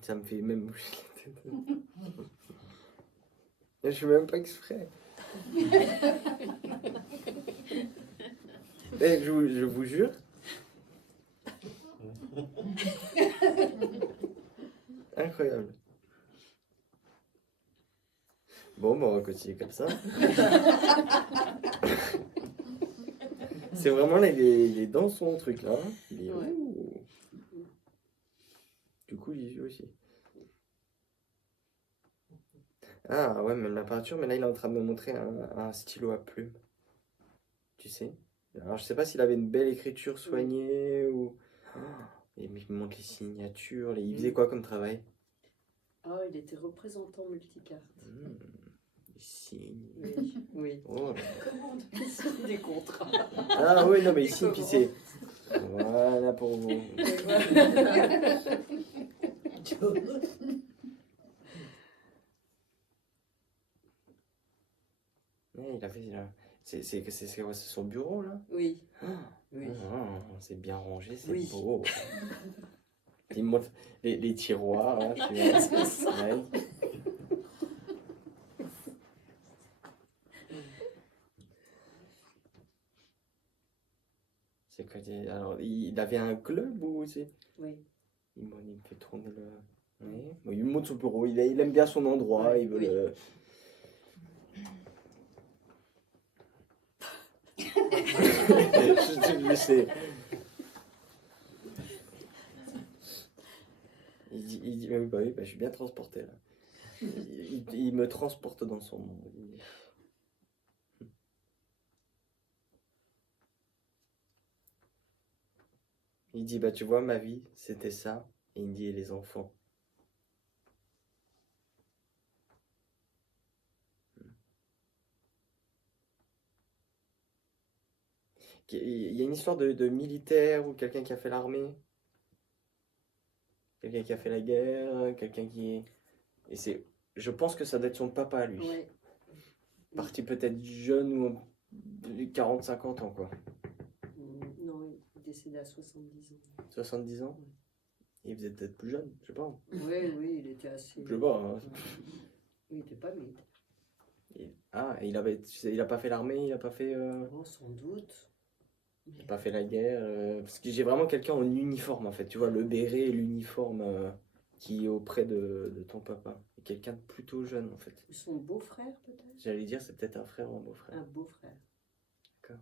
Ça me fait même bouger la tête. Et je fais même pas exprès. Eh, je vous jure. Incroyable. Bon, on va continuer comme ça. C'est vraiment là, il est dans son truc là. Il est... Ouais. Ouh. Du coup, les yeux aussi. Ah ouais, même la peinture, mais là il est en train de me montrer un stylo à plume. Tu sais? Alors je sais pas s'il avait une belle écriture soignée ou. Oh, il me montre les signatures. Il faisait quoi comme travail? Ah, il était représentant multicarte. Les signes. Oui, oui. Oh. Commande. Des contrats. Ah oui, non mais ici, puis c'est. Voilà pour vous. Ouais, il a fait. C'est quoi, c'est son bureau là? Oui. Oui. Oh, c'est bien rangé, c'est Oui. beau. Il montre les tiroirs là, tu vois. C'est ça. Ouais. C'est quoi alors, il avait un club ou c'est. Oui. Il me fait tourner le. Oui. Bon, il me montre son bureau, il aime bien son endroit, il veut Oui. le. Je sais. Il dit bah oui, bah, je suis bien transporté là. Il me transporte dans son monde. Il dit bah tu vois ma vie c'était ça. Et il me dit et les enfants. Il y a une histoire de militaire ou quelqu'un qui a fait l'armée. Quelqu'un qui a fait la guerre, quelqu'un qui... Et c'est... Je pense que ça doit être son papa, lui. Oui. Parti peut-être jeune ou 40-50 ans, quoi. Non, il est décédé à 70 ans. 70 ans. Il faisait peut-être plus jeune, je sais pas. Oui, oui, il était assez... Je sais pas. Hein. Il n'était pas militaire. Ah, et il a pas fait l'armée, il a pas fait... Oh, sans doute. Il a pas fait la guerre. Parce que j'ai vraiment quelqu'un en uniforme, en fait. Tu vois, le béret et l'uniforme qui est auprès de ton papa. Et quelqu'un de plutôt jeune, en fait. Son beau-frère, peut-être? J'allais dire, c'est peut-être un frère ou un beau-frère. Un beau-frère. D'accord.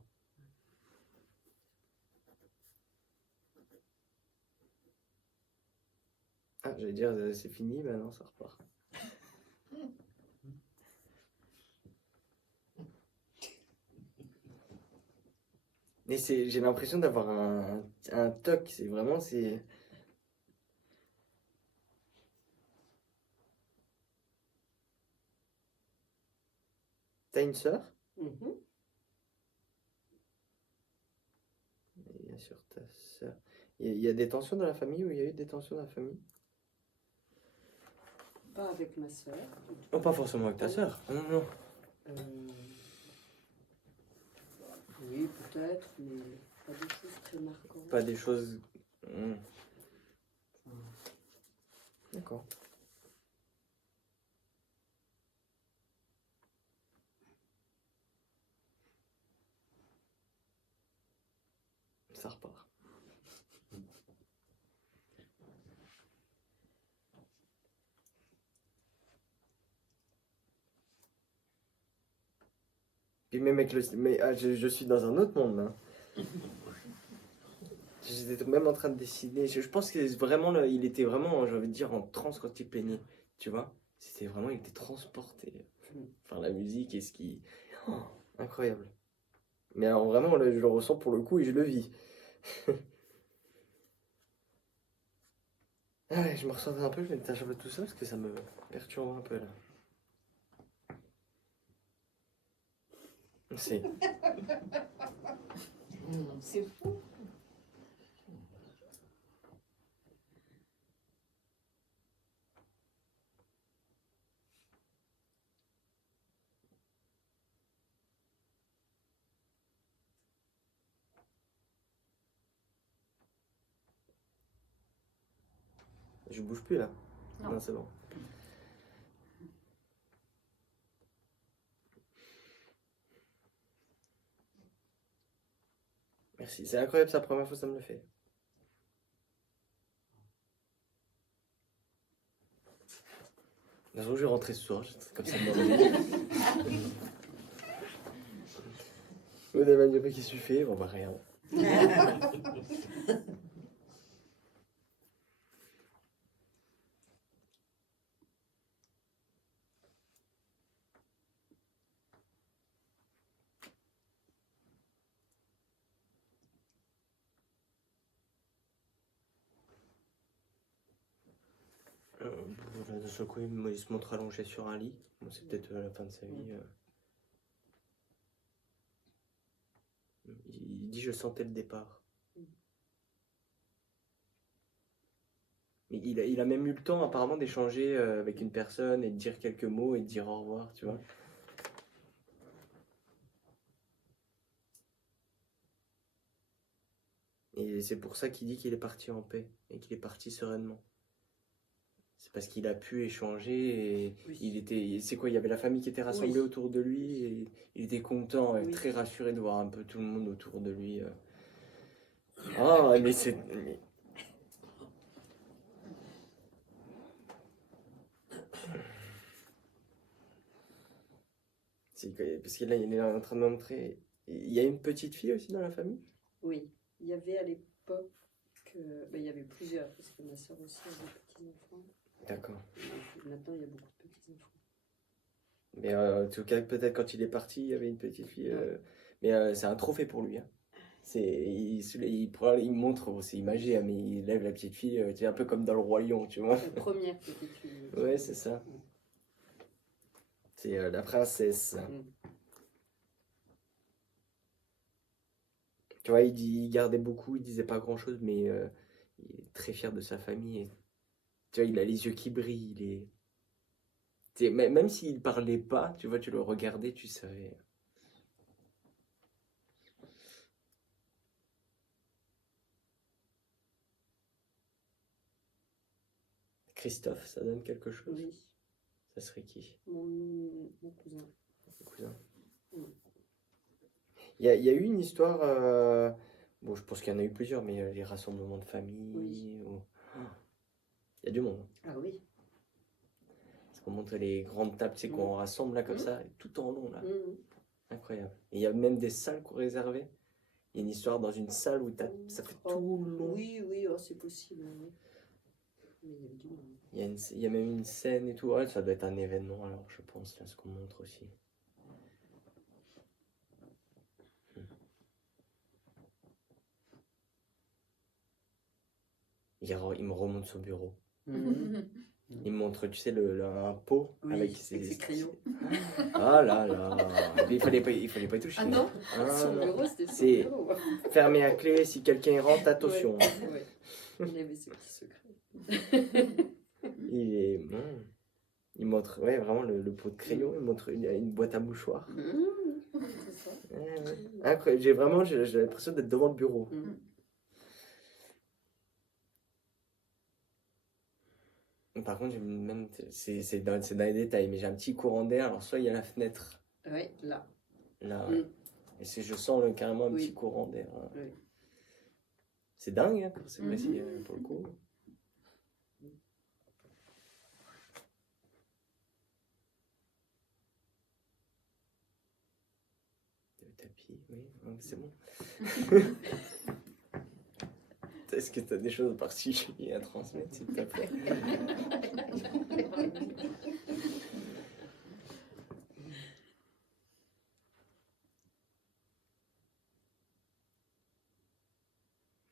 Ah, j'allais dire, c'est fini, ben non, ça repart. Mais j'ai l'impression d'avoir un toc, c'est vraiment, c'est... T'as une sœur? Mhm. Et bien sûr, ta sœur. Il y a des tensions dans la famille ou il y a eu des tensions dans la famille? Pas avec ma soeur. Oh, pas forcément avec ta sœur. Non, non. Oui, peut-être, mais pas des choses très marquantes. Pas des choses. Hmm. D'accord. Ça repart. Puis même avec le... Mais je suis dans un autre monde là. J'étais même en train de dessiner. Je pense que vraiment, là, il était vraiment, j'ai envie de dire, en transe quand il peignait. Tu vois? C'était vraiment, il était transporté par la musique et ce qui... Oh, incroyable. Mais alors vraiment, là, je le ressens pour le coup et je le vis. Ah ouais, je me ressens un peu, je vais me tâcher un peu tout ça parce que ça me perturbe un peu là. C'est... C'est fou. Je bouge plus là. Non. Non, c'est bon. Merci, c'est incroyable, c'est la première fois que ça me le fait. Un jour, je vais rentrer ce soir, comme ça. Vous avez un peu qui suffit, bon bah rien. Voilà, de ce coup, il se montre allongé sur un lit. Bon, c'est peut-être la fin de sa vie. Il dit je sentais le départ. Mais il a même eu le temps apparemment d'échanger avec une personne et de dire quelques mots et de dire au revoir, tu vois. Et c'est pour ça qu'il dit qu'il est parti en paix et qu'il est parti sereinement. C'est parce qu'il a pu échanger et Oui. il était, c'est quoi, il y avait la famille qui était rassemblée Oui. autour de lui et il était content et Oui. très rassuré de voir un peu tout le monde autour de lui. Ah, mais c'est... Parce que là, il est en train de me montrer... Il y a une petite fille aussi dans la famille? Oui, il y avait à l'époque, il y avait plusieurs, parce que ma soeur aussi avait des petits-enfants. D'accord. Maintenant, il y a beaucoup de petits-enfants. Mais en tout cas, peut-être quand il est parti, il y avait une petite fille. Mais c'est un trophée pour lui. Hein. Il montre, bon, c'est imagé, hein, mais il lève la petite fille, c'est un peu comme dans le Roi Lion, tu vois. La première petite fille. Ouais, c'est ça. C'est la princesse. Tu vois, il gardait beaucoup, il disait pas grand-chose, mais il est très fier de sa famille. Et, tu vois, il a les yeux qui brillent. Même s'il parlait pas, tu vois, tu le regardais, tu savais. Christophe, ça donne quelque chose? Oui. Ça serait qui? Mon cousin. Mon cousin. Oui. Il y a eu une histoire, bon, je pense qu'il y en a eu plusieurs, mais les rassemblements de famille. Oui. Il y a du monde. Ah oui. Parce qu'on montre les grandes tables, tu sais, qu'on rassemble là comme ça, et tout en long là. Incroyable. Et il y a même des salles qu'on réservait. Il y a une histoire dans une salle où ça fait tout le long. Oui, oui, c'est possible. Oui. Mais il y avait du monde. Il y a même une scène et tout. Ouais, ça doit être un événement alors, je pense, là, ce qu'on montre aussi. Il me remonte son bureau. Il me montre, tu sais, un pot Oui, avec avec ses ses crayons. Ah là là. Mais il fallait pas y toucher. Ah non, Ah Son non. bureau, c'était son C'est bureau. fermé à clé. Si quelqu'un rentre, attention. Ouais. Il avait ses petits secrets. Il est. Il montre, ouais, vraiment le pot de crayon. Il montre une boîte à mouchoirs. C'est ça. Ouais, ouais. Incroyable. J'ai l'impression d'être devant le bureau. Par contre, c'est dans les détails, mais j'ai un petit courant d'air. Alors, soit il y a la fenêtre, Ouais, là. là, ouais. Et je sens carrément un Oui. petit courant d'air. Oui. C'est dingue, hein, c'est précis, pour le coup. Le tapis, oui, c'est bon. Est-ce que tu as des choses particulières à transmettre, s'il te plaît?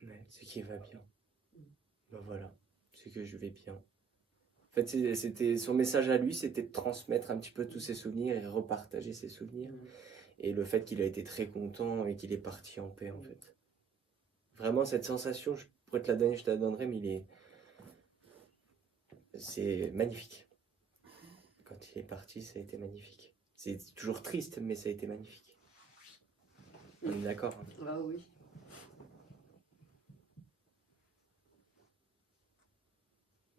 Ouais, ce qui va bien. Ben voilà, c'est que je vais bien. En fait, c'était son message à lui, c'était de transmettre un petit peu tous ses souvenirs et repartager ses souvenirs. Et le fait qu'il a été très content et qu'il est parti en paix, en fait. Vraiment, cette sensation, je pourrais te la donner, je te la donnerai, mais c'est magnifique. Quand il est parti, ça a été magnifique. C'est toujours triste, mais ça a été magnifique. On est d'accord, hein. Ah oui.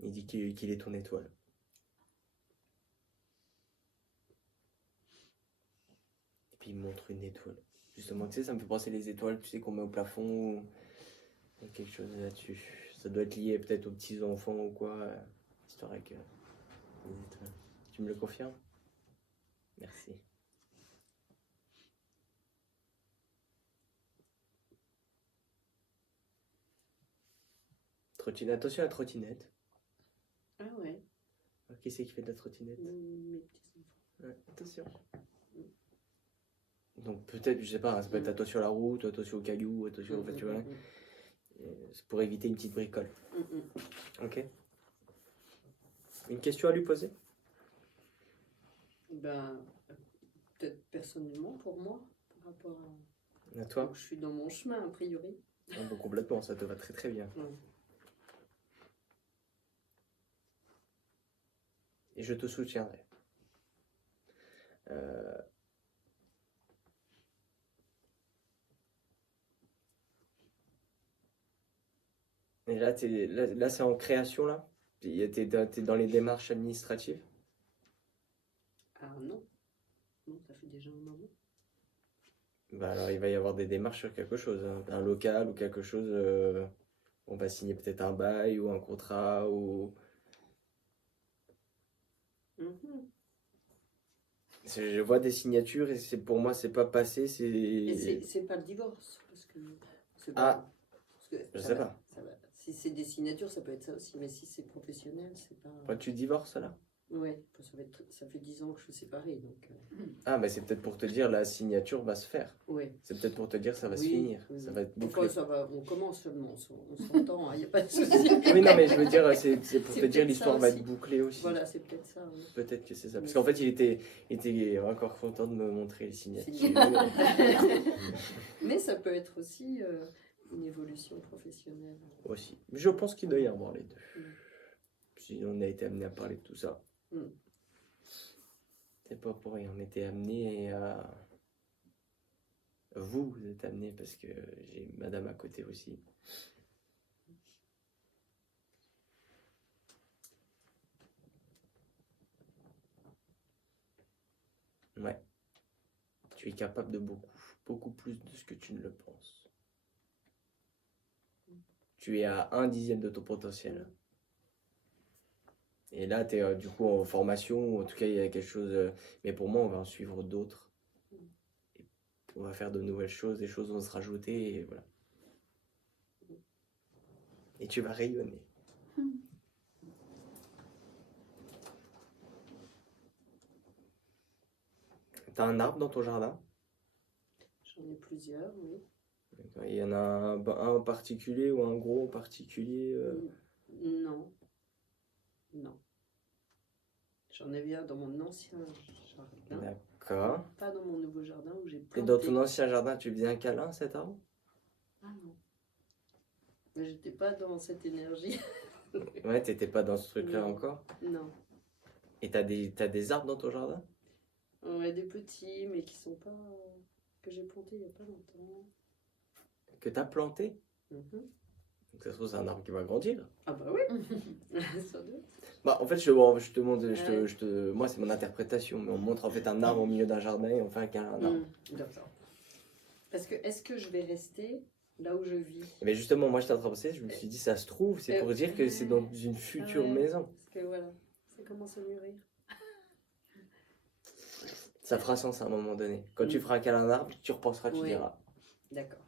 Il dit qu'il est ton étoile. Et puis il me montre une étoile. Justement, tu sais, ça me fait penser les étoiles, tu sais, qu'on met au plafond. Il y a quelque chose là-dessus. Ça doit être lié peut-être aux petits-enfants ou quoi. Histoire avec les étoiles. Tu me le confirmes? Merci. Trottinette. Attention à la trottinette. Ah ouais. Qui c'est qui fait de la trottinette? Mes petits enfants. Ouais, attention. Donc peut-être, je sais pas, hein, ça peut être attention à la route, attention aux cailloux, attention, en fait, tu vois. C'est pour éviter une petite bricole. Ok. Une question à lui poser? Ben, peut-être personnellement pour moi, par rapport À toi? Donc, je suis dans mon chemin, a priori. Ah, bon, complètement, ça te va très très bien. Et je te soutiendrai. Et là, là c'est en création, là? T'es dans les démarches administratives? Ah non. Non, ça fait déjà un moment. Bah alors, il va y avoir des démarches sur quelque chose, hein. Un local ou quelque chose. On va signer peut-être un bail ou un contrat ou... Je vois des signatures et pour moi, c'est pas passé, Et c'est pas le divorce, parce que... Ah, parce que je ça sais va- pas. ça va. Si c'est des signatures, ça peut être ça aussi, mais si c'est professionnel, c'est pas... Quand tu divorces, là? Ouais, ça fait 10 ans que je suis séparée, donc... Ah, mais c'est peut-être pour te dire la signature va se faire. Ouais. C'est peut-être pour te dire ça va se Oui, finir. oui, Ça oui. va être bouclé. Enfin, ça va, on commence seulement, on s'entend, il n'y a pas de souci. Oui, non, mais je veux dire, c'est pour C'est te dire peut-être l'histoire ça va aussi. être bouclée aussi. Voilà, c'est peut-être ça. Oui. Peut-être que c'est ça. Parce Oui. qu'en fait, il était encore content de me montrer les signatures. Mais ça peut être aussi une évolution professionnelle. Aussi. Je pense qu'il doit y avoir les deux. Si on a été amené à parler de tout ça. C'est pas pour rien. On était amené à... Vous êtes amené parce que j'ai madame à côté aussi. Ouais. Tu es capable de beaucoup plus de ce que tu ne le penses. Tu es à 1/10 de ton potentiel. Et là, tu es du coup en formation, en tout cas, il y a quelque chose. Mais pour moi, on va en suivre d'autres. Et on va faire de nouvelles choses, des choses vont se rajouter, et voilà. Et tu vas rayonner. T'as un arbre dans ton jardin? J'en ai plusieurs, oui. Il y en a un en particulier ou un gros en particulier? Non. Non. J'en avais un dans mon ancien jardin. D'accord. Pas dans mon nouveau jardin où j'ai Et planté. dans ton ancien jardin, tu faisais un câlin à cet arbre? Ah non. Mais j'étais pas dans cette énergie. Ouais, t'étais pas dans ce truc-là Non. encore. Non. Et t'as des arbres dans ton jardin? Ouais, des petits, mais qui sont pas. Que j'ai plantés il y a pas longtemps. Que t'as planté? Mhm. Donc ça se trouve, c'est un arbre qui va grandir. Ah bah oui. Ça doit. Bah, en fait, je te montre, Ouais. moi, c'est mon interprétation, mais on montre en fait un arbre au milieu d'un jardin et on fait un câlin à un arbre. D'accord. Parce que est-ce que je vais rester là où je vis? Mais justement, moi, je t'ai attrapé, je me suis dit, ça se trouve, c'est pour dire que c'est dans une future Ouais. maison. Parce que voilà, ça commence à mûrir. Ça fera sens à un moment donné. Quand tu feras un câlin à un arbre, tu repenseras, tu Oui. diras. D'accord.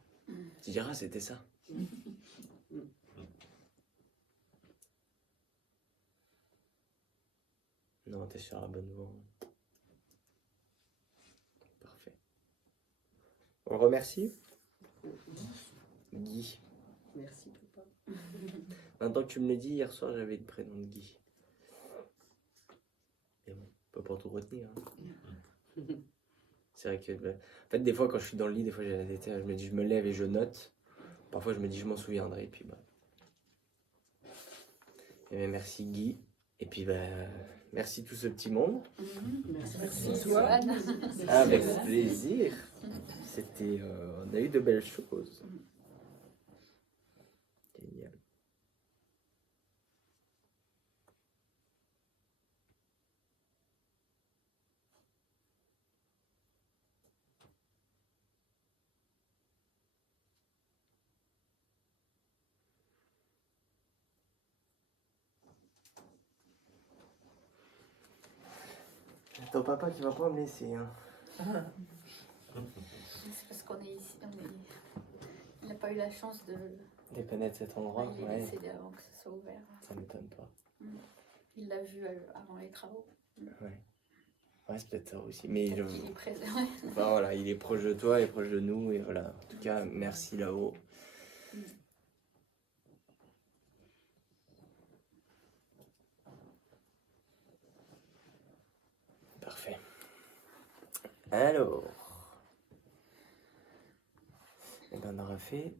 Tu diras, c'était ça. Non, t'es sur la bonne voie. Parfait. On le remercie, Guy. Merci papa. Maintenant que tu me l'as dit, hier soir, j'avais le prénom de Guy. Mais bon, on peut pas tout retenir. Hein. C'est vrai que, en fait, des fois, quand je suis dans le lit, des fois, j'ai la tête, je me dis, je me lève et je note. Parfois, je me dis, je m'en souviendrai. Et puis, bah. Et bien, merci Guy. Et puis, bah, merci tout ce petit monde. Merci. Toi. Avec plaisir. C'était, on a eu de belles choses. Génial. Ton papa qui va pas me laisser. Hein. C'est parce qu'on est ici, il n'a pas eu la chance de. De connaître cet endroit, Il est ouais. décédé avant que ce soit ouvert. Ça m'étonne pas. Il l'a vu avant les travaux. Ouais. Ouais, c'est peut-être ça aussi. Mais Il est présent. enfin, voilà, il est proche de toi, il est proche de nous. Et voilà. En tout cas, merci là-haut. Parfait. Alors. Eh ben, on aura fait